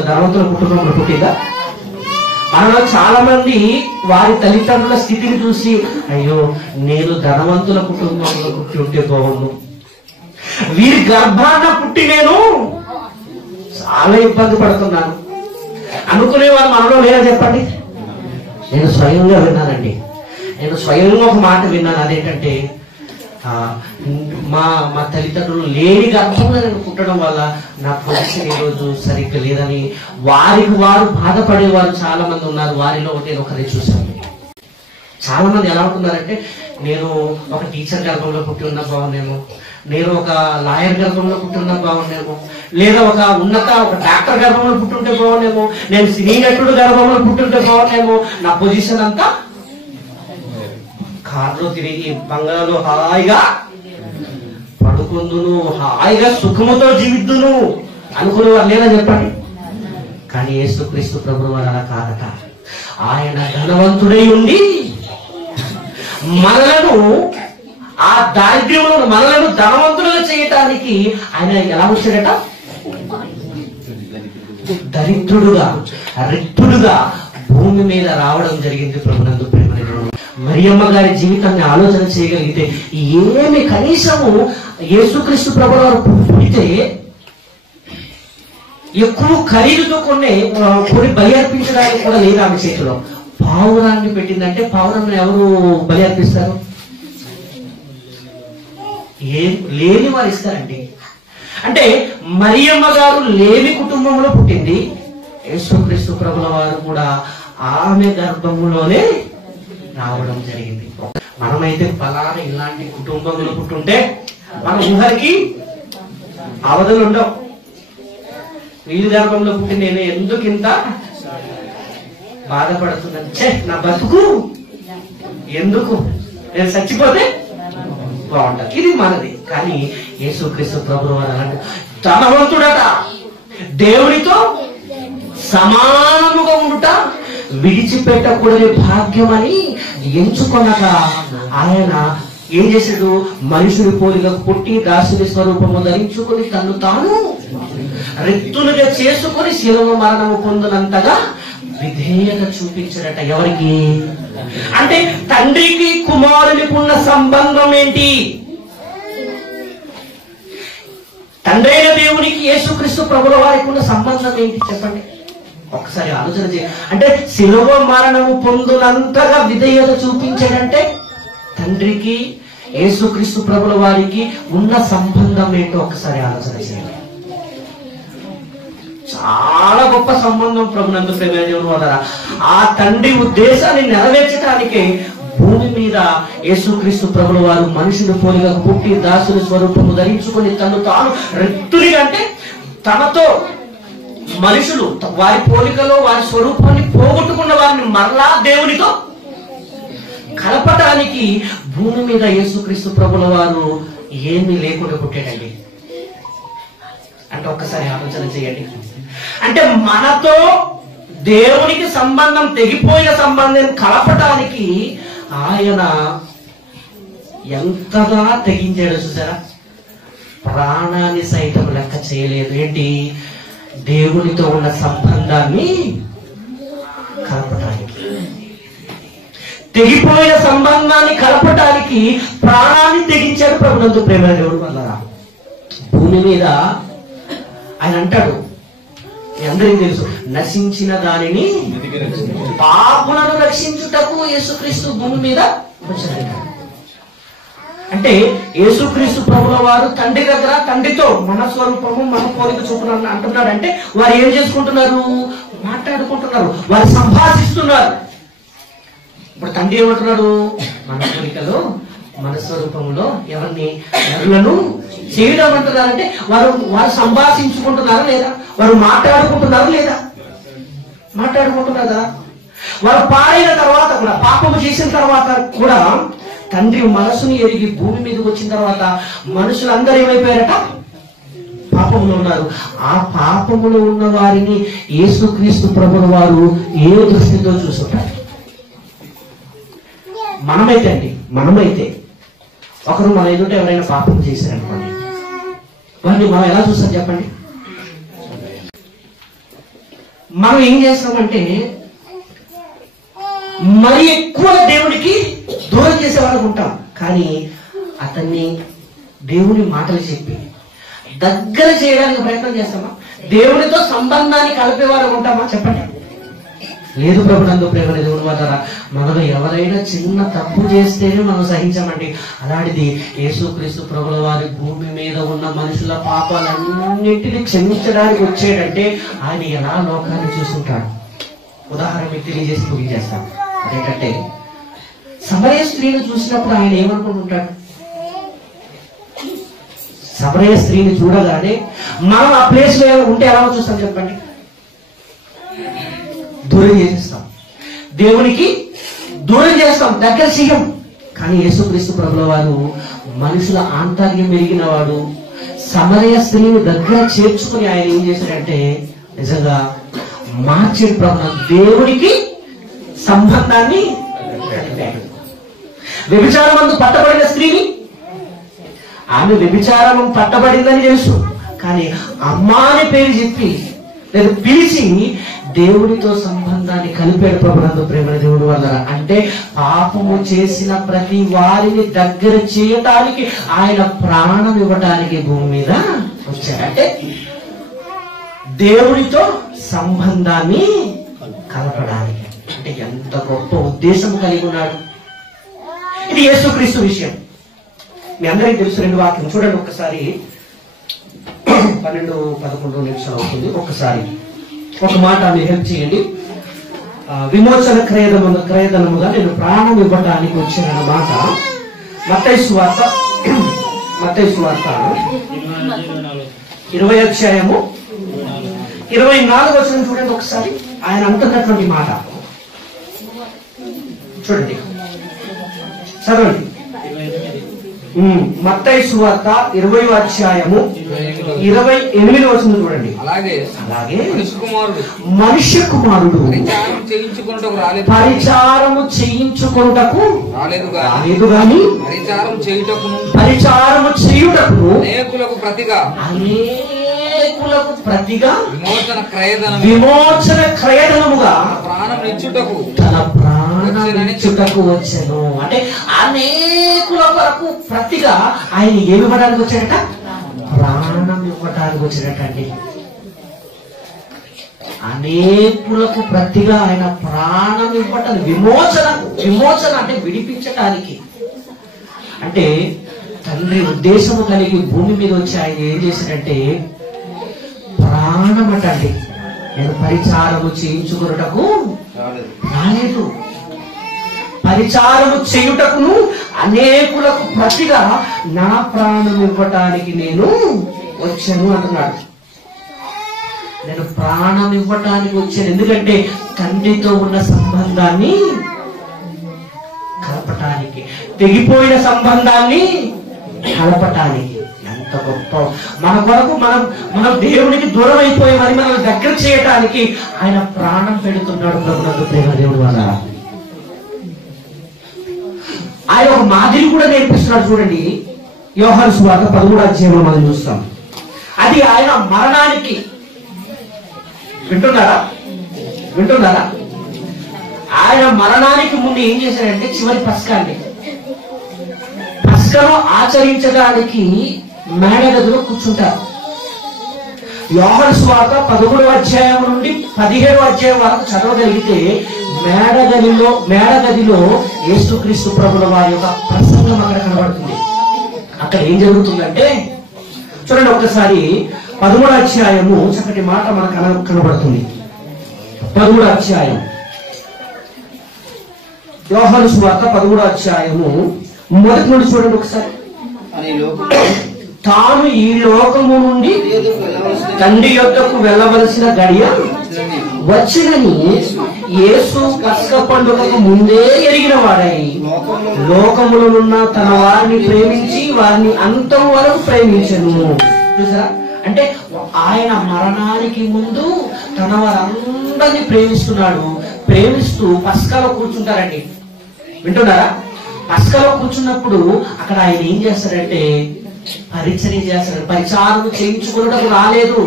కుటుంబంలో పుట్టిందా? మనలో చాలా మంది వారి తల్లిదండ్రుల స్థితిని చూసి, అయ్యో నేను ధనవంతుల కుటుంబంలో పుట్టి ఉంటే బాగుండు, వీరి గర్భాన పుట్టి నేను చాలా ఇబ్బంది పడుతున్నాను అనుకునే వాళ్ళు మనలో లేరా చెప్పండి? నేను స్వయంగా విన్నానండి. నేను స్వయంగా ఒక మాట విన్నాను. అదేంటంటే మా తల్లిదండ్రులు లేని గర్భంలో నేను పుట్టడం వల్ల నా పొజిషన్ ఈరోజు సరిగ్గా లేదని వారికి వారు బాధపడేవారు చాలా మంది ఉన్నారు. వారిలో నేను ఒకరే చూశాను. చాలా మంది ఎలా ఉంటున్నారంటే, నేను ఒక టీచర్ గర్భంలో పుట్టి ఉన్నా బాగుండేమో, నేను ఒక లాయర్ గర్భంలో పుట్టిన్నా బాగుండేమో, లేదా ఒక డాక్టర్ గర్భంలో పుట్టుంటే బాగుండేమో, నేను సినీ నటుడు గర్భంలో పుట్టుంటే బాగుండేమో, నా పొజిషన్ అంతా కార్లో తిరిగి బంగాళాలో హాయిగా పడుకుందును, హాయిగా సుఖముతో జీవిద్దును అనుకునేవారు లేదా చెప్పండి? కానీ యేసుక్రీస్తు ప్రభువు వారు అలా కాదట. ఆయన ధనవంతుడై ఉండి మనలను, ఆ దారిద్ర్యంలో మనలను ధనవంతులుగా చేయటానికి ఆయన ఎలా వచ్చాడట? దరిద్రుడుగా, రిక్తుడుగా భూమి మీద రావడం జరిగింది. ప్రభునందు ప్రేమ మరియమ్మ గారి జీవితాన్ని ఆలోచన చేయగలిగితే, ఏమి కనీసము యేసుక్రీస్తు ప్రభువు వారు పుట్టితే ఎక్కువ ఖరీదుతో కొన్ని బలి అర్పించడానికి కూడా లేదు ఆమె చేతిలో. పావురాన్ని పెట్టిందంటే పావురాన్ని ఎవరు బలి అర్పిస్తారు? లేని వారు ఇస్తారండి. అంటే మరియమ్మ గారు లేని కుటుంబంలో పుట్టింది. యేసుక్రీస్తు ప్రభుల వారు కూడా ఆమె గర్భంలోనే రావడం జరిగింది. మనమైతే ఫలానా ఇలాంటి కుటుంబంలో పుట్టుంటే మన ఊహరికి అవధులు ఉండవు. వీళ్ళ గర్భంలో పుట్టి నేను ఎందుకు ఇంత బాధపడుతున్నాను, నా బతుకు ఎందుకు, నేను చచ్చిపోతే బాగుంటుంది, ఇది మనది. కానీ యేసుక్రీస్తు ప్రభువు వారు అలాంటి ధనవంతుడట, దేవునితో సమానముగా ఉండుట విడిచిపెట్టకూడని భాగ్యం అని ఎంచుకొనక ఆయన ఏం చేశాడు? మనుషుడి పోలికకు పుట్టి దాసుని స్వరూపము ధరించుకుని తను తాను రిక్తునిగా చేసుకుని శిలువ మరణము పొందినంతగా విధేయత చూపించాడట. ఎవరికి? అంటే తండ్రికి కుమారునికి ఉన్న సంబంధం ఏంటి? తండ్రి అయిన దేవునికి యేసుక్రీస్తు ప్రభుల వారికి ఉన్న సంబంధం ఏంటి చెప్పండి? ఒకసారి ఆలోచన చేయండి. అంటే శిలువ మరణము పొందునంతగా విధేయత చూపించాడంటే తండ్రికి యేసుక్రీస్తు ప్రభుల వారికి ఉన్న సంబంధం ఏంటో ఒకసారి ఆలోచన చేయండి. చాలా గొప్ప సంబంధం. ప్రభునందు ప్రేమ దేవుని వల్ల ఆ తండ్రి ఉద్దేశాన్ని నెరవేర్చడానికే భూమి మీద యేసుక్రీస్తు ప్రభుల వారు మనుషుని పోలికకు పుట్టి దాసుని స్వరూపము ధరించుకుని తను తాను రిక్తునిగా, అంటే తనతో మనుషులు వారి పోలికలో వారి స్వరూపాన్ని పోగొట్టుకున్న వారిని మరలా దేవునితో కలపడానికి భూమి మీద యేసుక్రీస్తు ప్రభుల వారు ఏమీ లేకుండా పుట్టాడండి. అంటే ఒక్కసారి ఆలోచన చేయండి. అంటే మనతో దేవునికి సంబంధం, తెగిపోయిన సంబంధం కలపటానికి ఆయన ఎంతగా తెగించాడు చూసారా? ప్రాణాన్ని సైతం లెక్క చేయలేదు. ఏంటి? దేవునితో ఉన్న సంబంధాన్ని కలపటానికి, తెగిపోయిన సంబంధాన్ని కలపటానికి ప్రాణాన్ని తెగించాడు ప్రభునందు ప్రేమ దేవుడు వల్ల. భూమి మీద ఆయన అంటాడు, అందరికీ తెలుసు, నశించిన దానిని పాపులను రక్షించుటకు యేసుక్రీస్తు భూమి మీద వచ్చాడు. అంటే యేసుక్రీస్తు ప్రభుల వారు తండ్రి దగ్గర తండ్రితో మన స్వరూపము మన పోలిక చొప్పున అంటున్నాడు. అంటే వారు ఏం చేసుకుంటున్నారు? మాట్లాడుకుంటున్నారు, వారు సంభాషిస్తున్నారు. ఇప్పుడు తండ్రి ఏమంటున్నాడు? మన పోలికలో మన స్వరూపంలో ఎవరిని చేయడం అంటున్నారంటే వారు సంభాషించుకుంటున్నారా లేదా? వారు మాట్లాడుకుంటున్నారా లేదా? మాట్లాడుకుంటున్నారా? వారు పాడైన తర్వాత కూడా, పాపము చేసిన తర్వాత కూడా తండ్రి మనసుని ఎరిగి భూమి మీదకి వచ్చిన తర్వాత మనుషులందరూ ఏమైపోయారట? పాపములో ఉన్నారు. ఆ పాపములో ఉన్న వారిని యేసుక్రీస్తు ప్రభుల వారు ఏ దృష్టితో చూస్తుంటారు? మనమైతే ఒకరు మన ఎదుట ఎవరైనా పాపం చేశారనుకోండి, వారిని మనం ఎలా చూస్తాం చెప్పండి? మనం ఏం చేస్తామంటే మరి ఎక్కువ దేవుడికి దూరం చేసే వాళ్ళకు ఉంటాం. కానీ అతన్ని దేవుని మాటలు చెప్పి దగ్గర చేయడానికి ప్రయత్నం చేస్తామా? దేవునితో సంబంధాన్ని కలిపే వారు ఉంటామా? చెప్పండి. లేదు ప్రభునందు ప్రేమ దేవుని వల్ల మనలో ఎవరైనా చిన్న తప్పు చేస్తేనే మనం సహించామండి. అలాంటిది యేసుక్రీస్తు ప్రభుల వారి భూమి మీద ఉన్న మనుషుల పాపాలన్నింటినీ క్షమించడానికి వచ్చేటంటే ఆయన ఎలా లోకాన్ని చూస్తుంటాడు? ఉదాహరణ మీకు తెలియజేసి ముగించేస్తాం. అదేంటంటే సమరయ స్త్రీని చూసినప్పుడు ఆయన ఏమనుకుంటుంటాడు? సమరయ స్త్రీని చూడగానే మనం ఆ ప్లేస్ లో ఉంటే ఎలా చూస్తాం చెప్పండి? దూరం చేసేస్తాం, దేవునికి దూరం చేస్తాం, దగ్గర చెయ్యం. కానీ యేసుక్రీస్తు ప్రభుల వారు మనుషుల ఆంతర్యం ఎరిగిన వాడు. సమరయ స్త్రీని దగ్గర చేర్చుకుని ఆయన ఏం చేశాడంటే నిజంగా మార్చేడు ప్రభు. దేవునికి సంబంధాన్ని వ్యభిచారమందు పట్టబడిన స్త్రీని, ఆమె వ్యభిచారం పట్టబడిందని తెలుసు, కానీ అమ్మా అని పేరు చెప్పి లేదా పిలిచి దేవుడితో సంబంధాన్ని కలిపాడు ప్రభునందు ప్రేమ దేవుడు వల్ల. అంటే పాపము చేసిన ప్రతి వారిని దగ్గర చేయటానికి ఆయన ప్రాణం ఇవ్వటానికి భూమి మీద వచ్చాడు. అంటే దేవుడితో సంబంధాన్ని కలపడానికి. అంటే ఎంత గొప్ప ఉద్దేశం కలిగి ఉన్నాడు. ఇది యేసుక్రీస్తు విషయం. మీ అందరికీ తెలుసు. 2 వాక్యం చూడండి ఒక్కసారి. 12-11 నిమిషాలు అవుతుంది. ఒక్కసారి ఒక మాట మీరు హెల్ప్ చేయండి. విమోచన క్రయధనముగా నేను ప్రాణం ఇవ్వటానికి వచ్చిన మాట మత్తయి సువార్త 20 అధ్యాయము 24 వచనం చూడండి ఒకసారి. ఆయన అంటున్నటువంటి మాట చూడండి, చదవండి. మత్తయి సువార్త 20 అధ్యాయము 28 వచనం చూడండి. అలాగే మనుష్య కుమారుడు పరిచారము చేయించుకొనుటకు రాలేదు గాని పరిచారము చేయుటకు అనేకులకు ప్రతిగా విమోచన క్రయధనముగా తన ప్రాణమిచ్చుటకు వచ్చెను. అంటే అనేకుల కొరకు ప్రతిగా ఆయన ఏమి ఇవ్వడానికి వచ్చాడట? ప్రాణం ఇవ్వడానికి వచ్చినట్టండి. అనేకులకు ప్రతిగా ఆయన ప్రాణం ఇవ్వటానికి, విమోచన అంటే విడిపించటానికి. అంటే తండ్రి ఉద్దేశము కలిగి భూమి మీద వచ్చి ఆయన ఏం చేశాడంటే ప్రాణం అటండి. నేను పరిచారము చేయించుకున్నటకు రాలేదు, పరిచారము చేయుటకును అనేకులకు ప్రతిగా నా ప్రాణం ఇవ్వటానికి నేను వచ్చాను అంటున్నాడు. నేను ప్రాణం ఇవ్వటానికి వచ్చాను. ఎందుకంటే తండ్రితో ఉన్న సంబంధాన్ని కలపటానికి, తెగిపోయిన సంబంధాన్ని కలపటానికి. ఎంత గొప్ప మన కొరకు మనం దేవునికి దూరం అయిపోయి మరి మనం దగ్గర చేయటానికి ఆయన ప్రాణం పెడుతున్నాడు ప్రభునందు ప్రేమ దేవుడు వల్ల. ఆయన ఒక మాదిరి కూడా నేర్పిస్తున్నాడు చూడండి. యోహాను సువార్త 13వ అధ్యాయంలో మనం చూస్తాం. అది ఆయన మరణానికి, వింటున్నారా? ఆయన మరణానికి ముందు ఏం చేశాడంటే చివరి పస్కాను ఆచరించడానికి మేడగదిలో కూర్చుంటారు. యోహాను సువార్త 13వ అధ్యాయం నుండి 17వ అధ్యాయం వరకు చదవగలిగితే మేడగదిలో యేసుక్రీస్తు ప్రభుల వారి యొక్క ప్రసంగం అక్కడ కనబడుతుంది. అక్కడ ఏం జరుగుతుందంటే చూడండి ఒకసారి 13వ అధ్యాయము చక్కటి మాట మనకు కనబడుతుంది. 13వ అధ్యాయం యోహాను సువార్త 13వ అధ్యాయము మొదటి నుండి చూడండి ఒకసారి. తాను ఈ లోకము నుండి తండ్రి యొద్దకు వెళ్ళవలసిన గడియ వచ్చినని యేసు పస్కా పండుగకు ముందే ఎరిగిన వాడై లోకములనున్న తన వారిని ప్రేమించి వారిని అంతం వరకు ప్రేమించను. చూసారా, అంటే ఆయన మరణానికి ముందు తన వారందరినీ ప్రేమిస్తున్నాడు. ప్రేమిస్తూ పస్కాలో కూర్చుంటారండి. వింటున్నారా? పస్కాలో కూర్చున్నప్పుడు అక్కడ ఆయన ఏం చేస్తాడంటే పరిచర్య చేస్తాడు. పరిచారణ చేయించుకున్నటకు రాలేదు,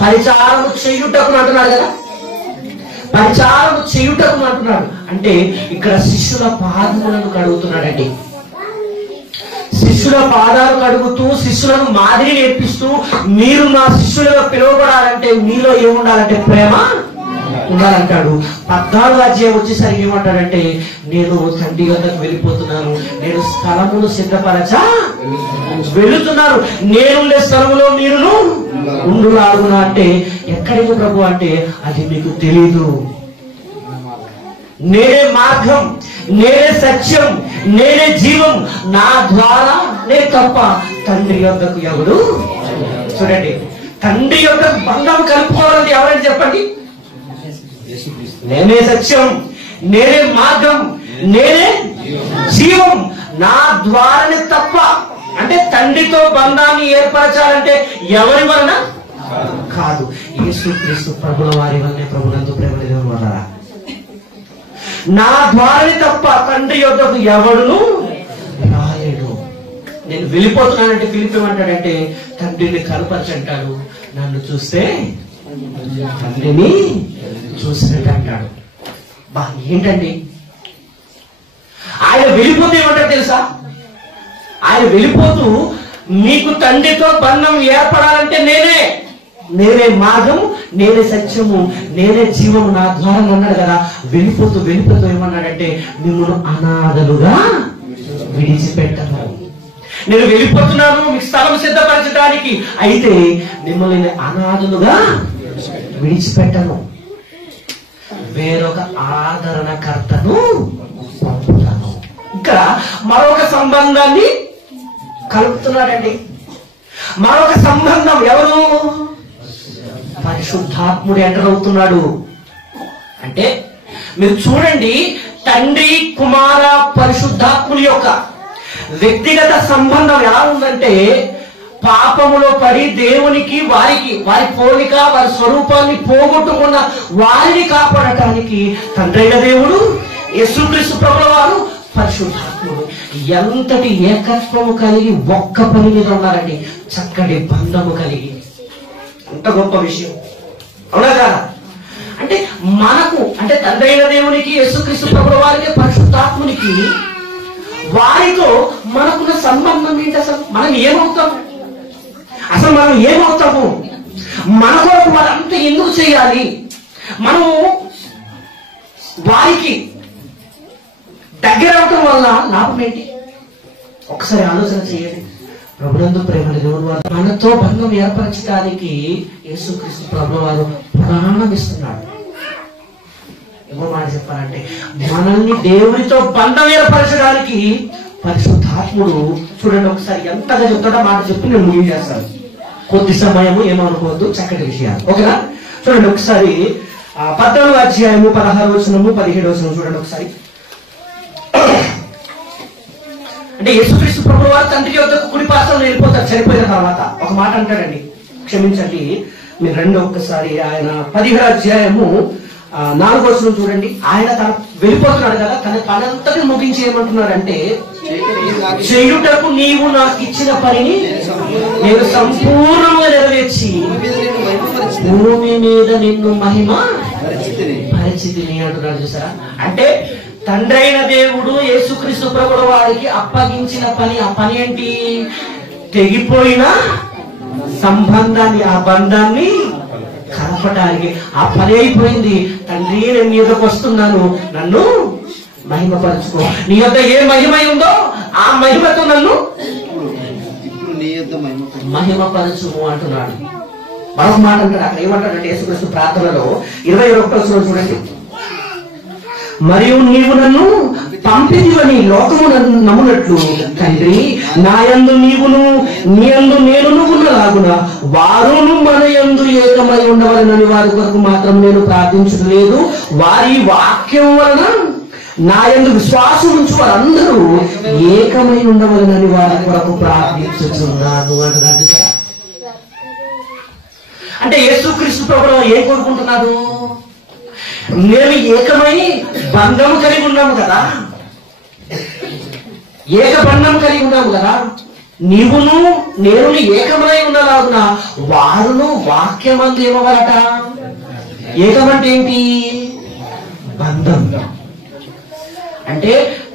పరిచారణ చేయుటకు అంటున్నాడు కదా. పరిచారణ చేయుటకు అంటున్నాడు అంటే ఇక్కడ శిష్యుల పాదములను కడుగుతున్నాడండి. శిష్యుల పాదాలు కడుగుతూ శిష్యులను మాదిరి నేర్పిస్తూ మీరు నా శిష్యులుగా పిలువబడాలంటే మీలో ఏముండాలంటే ప్రేమ ఉండాలంటాడు. 14వ అధ్యాయం వచ్చేసరికి ఏమంటాడంటే నేను తండ్రి వద్దకు వెళ్ళిపోతున్నాను, నేను స్థలమును సిద్ధపరచ వెళుతున్నాను, నేనుండే స్థలములో మీరు ఉండులాగున. అంటే ఎక్కడికి ప్రభు అంటే అది మీకు తెలీదు. నేనే మార్గం, నేనే సత్యం, నేనే జీవం, నా ద్వారా నే తప్ప తండ్రి యొద్దకు ఎవడు. చూడండి, తండ్రి యొద్దకు బంధం కలుపుకోవాలని ఎవరైనా చెప్పండి. నేనే సత్యం, నేనే మార్గం, నేనే జీవం, నా ద్వారానే తప్ప. అంటే తండ్రితో బంధాన్ని ఏర్పరచాలంటే ఎవరి వలన కాదు, యేసుక్రీస్తు ప్రభుల వారి వల్లనే. ప్రభునందు ప్రేమ వలన నా ద్వారానే తప్ప తండ్రి యొద్దకు ఎవడును రాలేడు. నేను వెళ్ళిపోతున్నానంటే ఫిలిప్ ఏమంటాడంటే తండ్రిని కనపరచంటాడు, నన్ను చూస్తే తండ్రిని చూసినట్టు అంటాడు. బా ఏంటండి ఆయన వెళ్ళిపోతే ఏమంటాడు తెలుసా? ఆయన వెళ్ళిపోతూ మీకు తండ్రితో బంధం ఏర్పడాలంటే నేనే మార్గము, నేనే సత్యము, నేనే జీవము, నా ద్వారా అన్నాడు కదా. వెళ్ళిపోతూ ఏమన్నాడంటే మిమ్మల్ని అనాథలుగా విడిచిపెట్టను. నేను వెళ్ళిపోతున్నాను మీకు స్థలం సిద్ధపరచడానికి, అయితే మిమ్మల్ని అనాథలుగా విడిచిపెట్టను, వేరొక ఆదరణకర్తను పంపుతాను. ఇక్కడ మరొక సంబంధాన్ని కలుపుతున్నాడండి. మరొక సంబంధం ఎవరు? పరిశుద్ధాత్ముడు ఎంటర్ అవుతున్నాడు. అంటే మీరు చూడండి, తండ్రి కుమార పరిశుద్ధాత్ముని యొక్క వ్యక్తిగత సంబంధం ఎలా ఉందంటే పాపములో పడి దేవునికి వారి పోలిక వారి స్వరూపాన్ని పోగొట్టుకున్న వారిని కాపాడటానికి తండ్రైన దేవుడు యేసుక్రీస్తు ప్రభుల వారు పరిశుద్ధాత్ముడు ఎంతటి ఏకత్వము కలిగి ఒక్క పని మీద ఉన్నారండి, చక్కటి బంధము కలిగి. అంత గొప్ప విషయం అవునా కదా? అంటే మనకు అంటే తండ్రైన దేవునికి యేసుక్రీస్తు ప్రభుల వారికి పరిశుద్ధాత్మునికి వారితో మనకున్న సంబంధం ఏంటి? అసలు మనం ఏమవుతాము? మన కొరకు వారంతా ఎందుకు చేయాలి? మనము వారికి దగ్గర అవటం వల్ల లాభం ఏంటి? ఒకసారి ఆలోచన చేయండి. ప్రభునందు ప్రేమని దేవుడు మనతో బంధం ఏర్పరచడానికి యేసుక్రీస్తు ప్రభువు వారు ప్రాణం ఇస్తున్నాడు. ఏమో మాట చెప్పాలంటే మనల్ని దేవునితో బంధం ఏర్పరచడానికి పరిశుద్ధాత్ముడు చూడండి ఒకసారి ఎంతగా చెప్తాడో మాట చెప్పి నేను ముగించేస్తాను. కొద్ది సమయము ఏమనుకోవద్దు, చక్కటి విషయాలు ఓకేనా? చూడండి ఒకసారి 14వ అధ్యాయము 16వ వచనము 17వ వచనం చూడండి ఒకసారి. అంటే యేసుక్రీస్తు ప్రభువు వారు తండ్రి యొద్దకు కుడి పార్శ్వన వెళ్ళిపోతారు. చనిపోయిన తర్వాత ఒక మాట అంటాడండి, క్షమించండి మీరు రెండు ఒక్కసారి. ఆయన 17వ అధ్యాయము 4వ వచనం చూడండి. ఆయన తన వెళ్ళిపోతున్నాడు కదా, తన పనంతటి ముగించి ఏమంటున్నాడంటే చేయుటకు నీవు నాకు ఇచ్చిన పనిని నేను సంపూర్ణంగా నెరవేర్చి భూమి మీద నిన్ను మహిమ పరిచితిని అంటున్నాడు. చూసారా? అంటే తండ్రైన దేవుడు యేసుక్రీస్తు ప్రభువు వారికి అప్పగించిన పని, ఆ పని ఏంటి? తెగిపోయిన సంబంధాన్ని, ఆ బంధాన్ని కలపడానికి. ఆ పని అయిపోయింది. తండ్రి, నేను నీ యొద్దకు వస్తున్నాను, నన్ను మహిమపరచుకో. నీ యొద్ద ఏ మహిమ ఉందో ఆ మహిమతో నన్ను మహిమపరచుము అంటున్నాడు. మరొక మాట అంటాడు. అక్కడ ఏమంటాడంటే యేసుక్రీస్తు ప్రార్థనలో 21వ వచనం చూడండి. మరియు నీవు నన్ను పంపితివని లోకము నమ్మునట్లు తండ్రి, నా యందు నీవును నీ యందు నేనును ఉన్నలాగున వారును మన యందు ఏకమై ఉండవలనని వారి కొరకు మాత్రం నేను ప్రార్థించలేదు. వారి వాక్యం వలన నా యందు విశ్వాసం ఉంచు వారందరూ ఏకమై ఉండవలనని వారి కొరకు ప్రార్థించుచున్నాను అంటున్నాడు. అంటే యేసుక్రీస్తు ప్రభువు ఏం కోరుకుంటున్నారు? మేము ఏకమై బంధం కలిగి ఉన్నాము కదా, ఏక బంధం కలిగి ఉన్నాము కదా. నీవును నేను ఏకమై ఉన్నలాగున వారును వాక్యమందు ఏమవరట. ఏకమంటే ఏంటి? బంధం. అంటే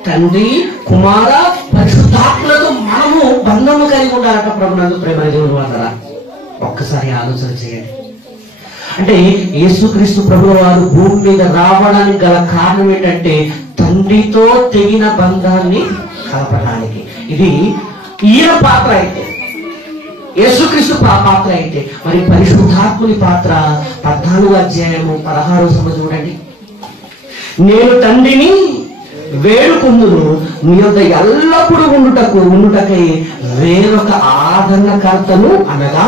తండ్రి, కుమార, పరిశుద్ధాత్మలతో మనము బంధము కలిగి ఉండాలట. ప్రభునందు ప్రేమ దేవుని వాళ్ళ ఒక్కసారి ఆలోచన చేయండి. అంటే యేసుక్రీస్తు ప్రభువు వారు భూమి మీద రావడానికి గల కారణం ఏంటంటే తండ్రితో తెగిన బంధాన్ని కలపడానికి. ఇది ఈయన పాత్ర అయితే, యేసుక్రీస్తు పాత్ర అయితే, మరి పరిశుద్ధాత్ముని పాత్ర 14వ అధ్యాయము 16వ వచనం చూడండి. నేను తండ్రిని వేడుకొందును, నీ యొద్ద ఎల్లప్పుడూ ఉండుటకై వేరొక ఆదరణకర్తను అనగా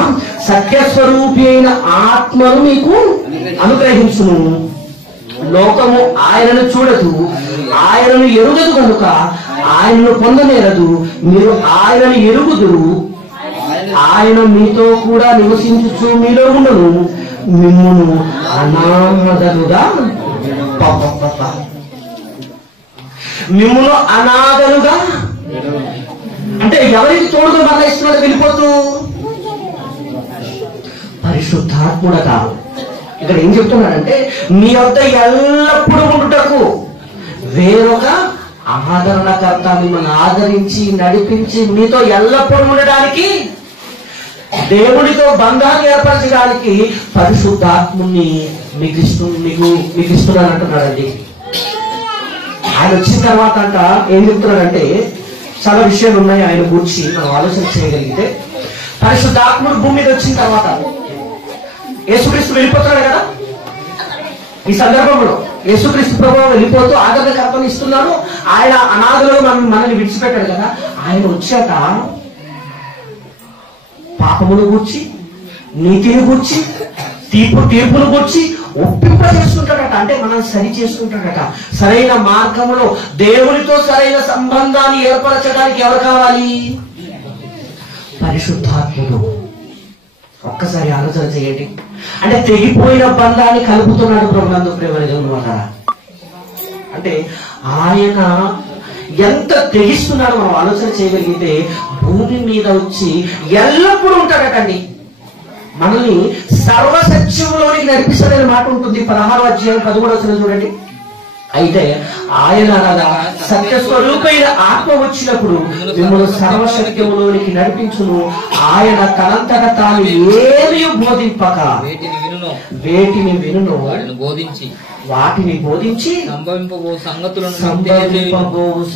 సత్యస్వరూపి అయిన ఆత్మను మీకు అనుగ్రహించును. లోకము ఆయనను చూడదు, ఆయనను ఎరుగదు కనుక ఆయనను పొందనేరదు. మీరు ఆయనను ఎరుగుదురు, ఆయన మీతో కూడా నివసించుచు మీలో ఉండను. మిమ్మును అనాథలుగా మిమ్మును అనాథలుగా అంటే ఎవరికి తోడుగా మరణిస్తున్నాడు వెళ్ళిపోతూ? పరిశుద్ధాత్ముడట. ఇక్కడ ఏం చెప్తున్నాడంటే మీ వద్ద ఎల్లప్పుడూ ఉండుటకు వేరొక ఆదరణకర్త మిమ్మల్ని ఆదరించి నడిపించి మీతో ఎల్లప్పుడూ ఉండడానికి, దేవుడితో బంధాన్ని ఏర్పరచడానికి పరిశుద్ధాత్ముని మీకు ఇస్తున్నాను అంటున్నాడండి. ఆయన వచ్చిన తర్వాత అంట ఏం చెప్తున్నాడంటే చాలా విషయాలు ఉన్నాయి ఆయన గురించి మనం ఆలోచన చేయగలిగితే. పరిశుద్ధాత్ముడు భూమి మీద వచ్చిన తర్వాత యేసుక్రీస్తు వెళ్ళిపోతున్నాడు కదా. ఈ సందర్భంలో యేసుక్రీస్తు ప్రభువు వెళ్ళిపోతూ ఆదరణకర్తను ఇస్తున్నాడు. ఆయన అనాథలో మనల్ని విడిచిపెట్టాడు కదా. ఆయన వచ్చాక పాపమును గూర్చి, నీతిని గూర్చి, తీర్పును గూర్చి ఒప్పింప చేసుకుంటాడట. అంటే మనం సరి చేసుకుంటాడట. సరైన మార్గంలో దేవునితో సరైన సంబంధాన్ని ఏర్పరచడానికి ఎవరు కావాలి? పరిశుద్ధాత్ముడు. ఒక్కసారి ఆలోచన చేయండి. అంటే తెగిపోయిన బంధాన్ని కలుపుతున్నాడు ప్రభునందు ప్రేమ దేవుని వల్ల. అంటే ఆయన ఎంత తెగిస్తున్నాడో మనం ఆలోచన చేయగలిగితే భూమి మీద వచ్చి ఎల్లప్పుడూ ఉంటాడటండి. మనల్ని సర్వసత్యంలోనికి నడిపిస్తాడనే మాట ఉంటుంది. 16వ అధ్యాయం 13వ వచనం చూడండి. అయితే ఆయన అనగా సత్యస్వరూపైన ఆత్మ వచ్చినప్పుడు మిమ్మల్ని సర్వసత్యములోనికి నడిపించును. ఆయన తనంతట తాను ఏమీ బోధింపక వేటిని వినును వాటిని బోధించి సంభవింపబో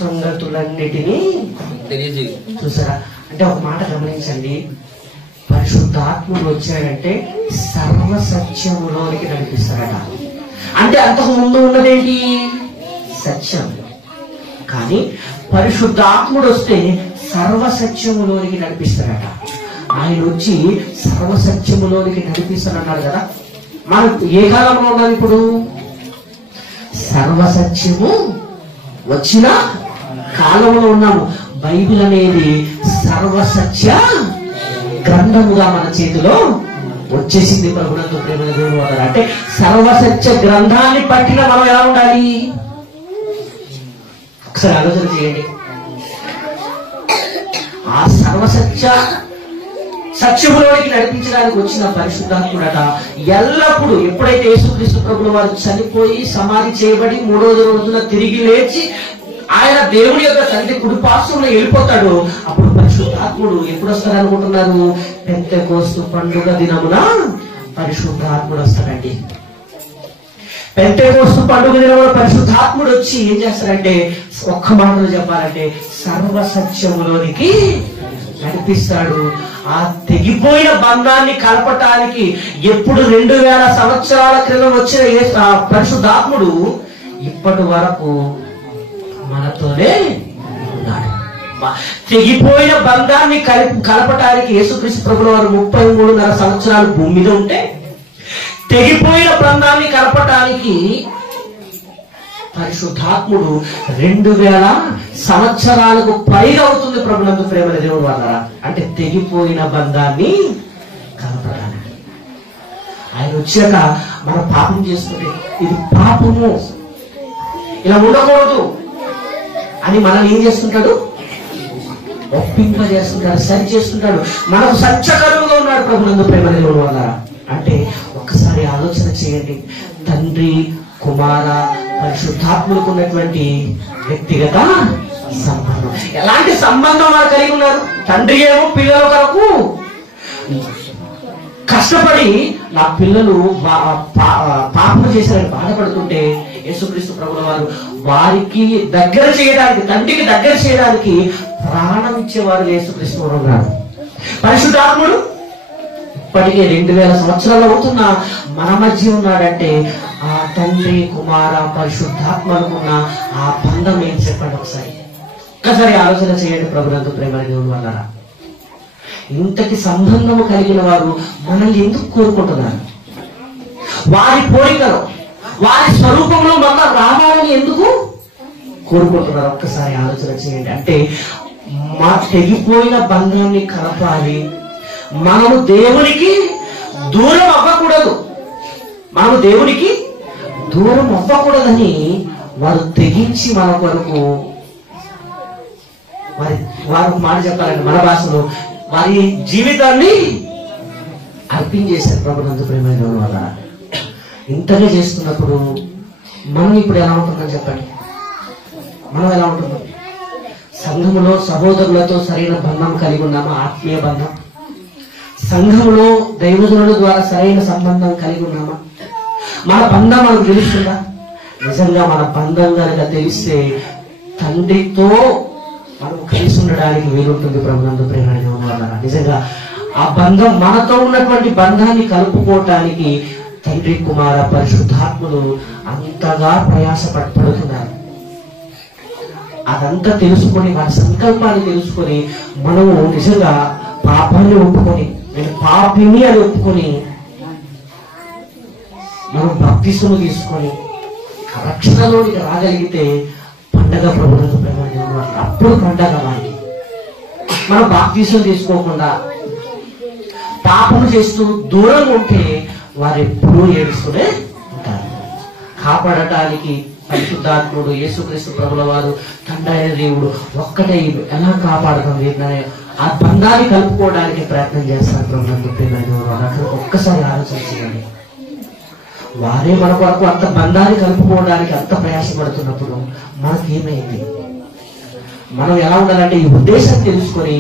సంగతులన్నిటినీ తెలియజేయు. చూసారా? అంటే ఒక మాట గమనించండి. పరిశుద్ధాత్ముడు వచ్చాడంటే సర్వసత్యములోనికి నడిపిస్తాడట. అంటే అంతకు ముందు ఉన్నదేంటి? సత్యం. కానీ పరిశుద్ధాత్ముడు వస్తే సర్వసత్యములోనికి నడిపిస్తాడట. ఆయన వచ్చి సర్వసత్యములోనికి నడిపిస్తాడన్నాడు కదా. మనం ఏ కాలంలో ఉన్నాం ఇప్పుడు? సర్వసత్యము వచ్చిన కాలంలో ఉన్నాము. బైబిల్ అనేది సర్వసత్య గ్రంథముగా మన చేతిలో వచ్చేసింది. ప్రభునందు ప్రేమ దేవుని వల్ల. అంటే సర్వసత్య గ్రంథాన్ని పట్టిన మనం ఎలా ఉండాలి? ఒకసారి ఆలోచన చేయండి. ఆ సత్యములోనికి నడిపించడానికి వచ్చిన పరిశుద్ధాత్ముడట ఎల్లప్పుడూ ఎప్పుడైతే యేసుక్రీస్తు ప్రభువు వారు చనిపోయి సమాధి చేయబడి 3వ రోజున తిరిగి లేచి ఆయన దేవుని యొక్క తండ్రి కుడిపార్శ్వంలో వెళ్ళిపోతాడు. అప్పుడు పరిశుద్ధాత్ముడు ఎప్పుడు వస్తారనుకుంటున్నారు? పెంతెకోస్తు పండుగ దినమున పరిశుద్ధాత్ముడు వస్తాడండి. పెంతెకోస్తు పండుగ దినంలో పరిశుద్ధాత్ముడు వచ్చి ఏం చేస్తాడంటే, ఒక్క మాటలో చెప్పాలంటే సర్వసత్యములోనికి నడిపిస్తాడు. ఆ తెగిపోయిన బంధాన్ని కలపటానికి ఎప్పుడు 2000 సంవత్సరాల క్రితం వచ్చిన పరిశుద్ధాత్ముడు ఇప్పటి వరకు మనతోనే ఉన్నాడు. తెగిపోయిన బంధాన్ని కలపటానికి యేసుక్రీస్తు ప్రభువు వారు 33.5 సంవత్సరాలు భూమి మీద ఉంటే, తెగిపోయిన బంధాన్ని కలపటానికి పరిశుద్ధాత్ముడు 2000 సంవత్సరాలకు పైగా అవుతుంది ప్రభునందు ప్రేమ దేవుడు వల్ల. అంటే తెగిపోయిన బంధాన్ని కలపడానికి ఆయన వచ్చాక మనం పాపం చేసుకుంటే ఇది పాపము, ఇలా ఉండకూడదు అని మనల్ని ఏం చేస్తుంటాడు, ఒప్పింపజేస్తుంటాడు, సరి చేస్తుంటాడు. మనకు సత్యకరువుగా ఉన్నాడు ప్రభునందు ప్రేమ దేవుడు వల్ల. అంటే ఒక్కసారి ఆలోచన చేయండి, తండ్రి కుమార పరిశుద్ధాత్ములకు ఉన్నటువంటి వ్యక్తిగత సంబంధం. ఎలాంటి సంబంధం వారు కలిగి ఉన్నారు? తండ్రి ఏమో పిల్లల కొరకు కష్టపడి నా పిల్లలు పాపం చేశారని బాధపడుతుంటే యేసుక్రీస్తు ప్రభువుల వారు వారికి దగ్గర చేయడానికి, తండ్రికి దగ్గర చేయడానికి ప్రాణం ఇచ్చేవారు యేసుక్రీస్తు ప్రభువు గారు. పరిశుద్ధాత్ముడు ఇప్పటికే 2000 సంవత్సరాలు అవుతున్న మన మధ్య ఉన్నాడంటే ఆ తండ్రి కుమార పరిశుద్ధాత్మకున్న ఆ బంధం ఏం చెప్పండి ఒక్కసారి ఆలోచన చేయండి ప్రభునందు ప్రేమ దేవుని వల్ల. ఇంతటి సంబంధము కలిగిన వారు మనల్ని ఎందుకు కోరుకుంటున్నారు? వారి పోలికలో వారి స్వరూపంలో మన రావాలని ఎందుకు కోరుకుంటున్నారు? ఒక్కసారి ఆలోచన చేయండి. అంటే మా తెగిపోయిన బంధాన్ని కలపాలి. మనము దేవునికి దూరం అవ్వకూడదు, మనము దేవునికి దూరం అవ్వకూడదని వారు తెగించి మన కొరకు వారు మాట చెప్పాలంటే మన భాషలో వారి జీవితాన్ని అర్పించేశారు ప్రభునందు ప్రేమైన వల్ల. ఇంతగా చేస్తున్నప్పుడు మనం ఇప్పుడు ఎలా ఉంటుందని చెప్పండి, మనం ఎలా ఉంటున్నాం? సంఘములో సహోదరులతో సరైన బంధం కలిగి ఉన్నామా? ఆత్మీయ బంధం. సంఘములో దైవజనుల ద్వారా సరైన సంబంధం కలిగి ఉన్నామా? మన బంధం మనకు తెలుస్తుందా? నిజంగా మన బంధం కనుక తెలిస్తే తండ్రితో మనం కలిసి ఉండడానికి వీలుంటుంది ప్రభునందు ప్రేమ వల్ల. నిజంగా ఆ బంధం, మనతో ఉన్నటువంటి బంధాన్ని కలుపుకోవటానికి తండ్రి కుమార పరిశుద్ధాత్ములు అంతగా ప్రయాసపడుతున్నారు. అదంతా తెలుసుకొని వారి సంకల్పాన్ని తెలుసుకొని మనము నిజంగా పాపాన్ని ఒప్పుకొని, నేను పాపిని అని ఒప్పుకొని మనం బాప్తిస్మము తీసుకొని రక్షణలోనికి రాగలిగితే పండగ ప్రభునందు ప్రేమ అప్పుడు పండగ వారికి. మనం బాప్తిస్మం తీసుకోకుండా పాపము చేస్తూ దూరంగా ఉంటే వారు ఎప్పుడూ ఏడుస్తూనే ఉంటారు. కాపాడటానికి పరిశుద్ధాత్ముడు యేసుక్రీస్తు ప్రభుల వారు తండ్రి అయిన దేవుడు ఒక్కటే ఎలా కాపాడతాం వీరిని ఆ బంధాన్ని కలుపుకోవడానికి ప్రయత్నం చేస్తారు ప్రభునందు ప్రేమ. ఒక్కసారి ఆలోచన చేయండి. వారే మన కొరకు అంత బంధాన్ని కలుపుకోవడానికి అంత ప్రయాసపడుతున్నప్పుడు మనకేమైంది? మనం ఎలా ఉండాలంటే ఈ ఉద్దేశం తెలుసుకొని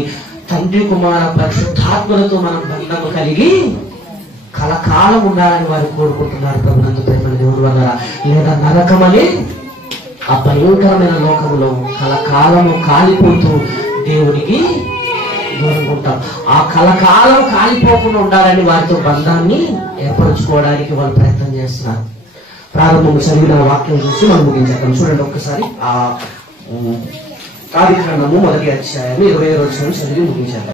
తండ్రి కుమార పరిశుద్ధాత్మలతో మనం బంధము కలిగి కలకాలం ఉండాలని వారు కోరుకుంటున్నారు ప్రభునందు ప్రేమ దేవుడు వల్ల. లేదా నరకమని ఆ భయంకరమైన లోకంలో కలకాలము కాలిపోతూ దేవునికి దూరంగా ఉంటాం. ఆ కలకాలం కాలిపోకుండా ఉండాలని వారితో బంధాన్ని ఏర్పరచుకోవడానికి వాళ్ళు ప్రయత్నం చేస్తున్నారు. ప్రారంభం చదివిన వాక్యం చూసి మనం ముగించేద్దాం. చూడండి ఒక్కసారి ఆ ఆదికాండము 1వ అధ్యాయం 20వ వచనం చదివి ముగించేద్దాం.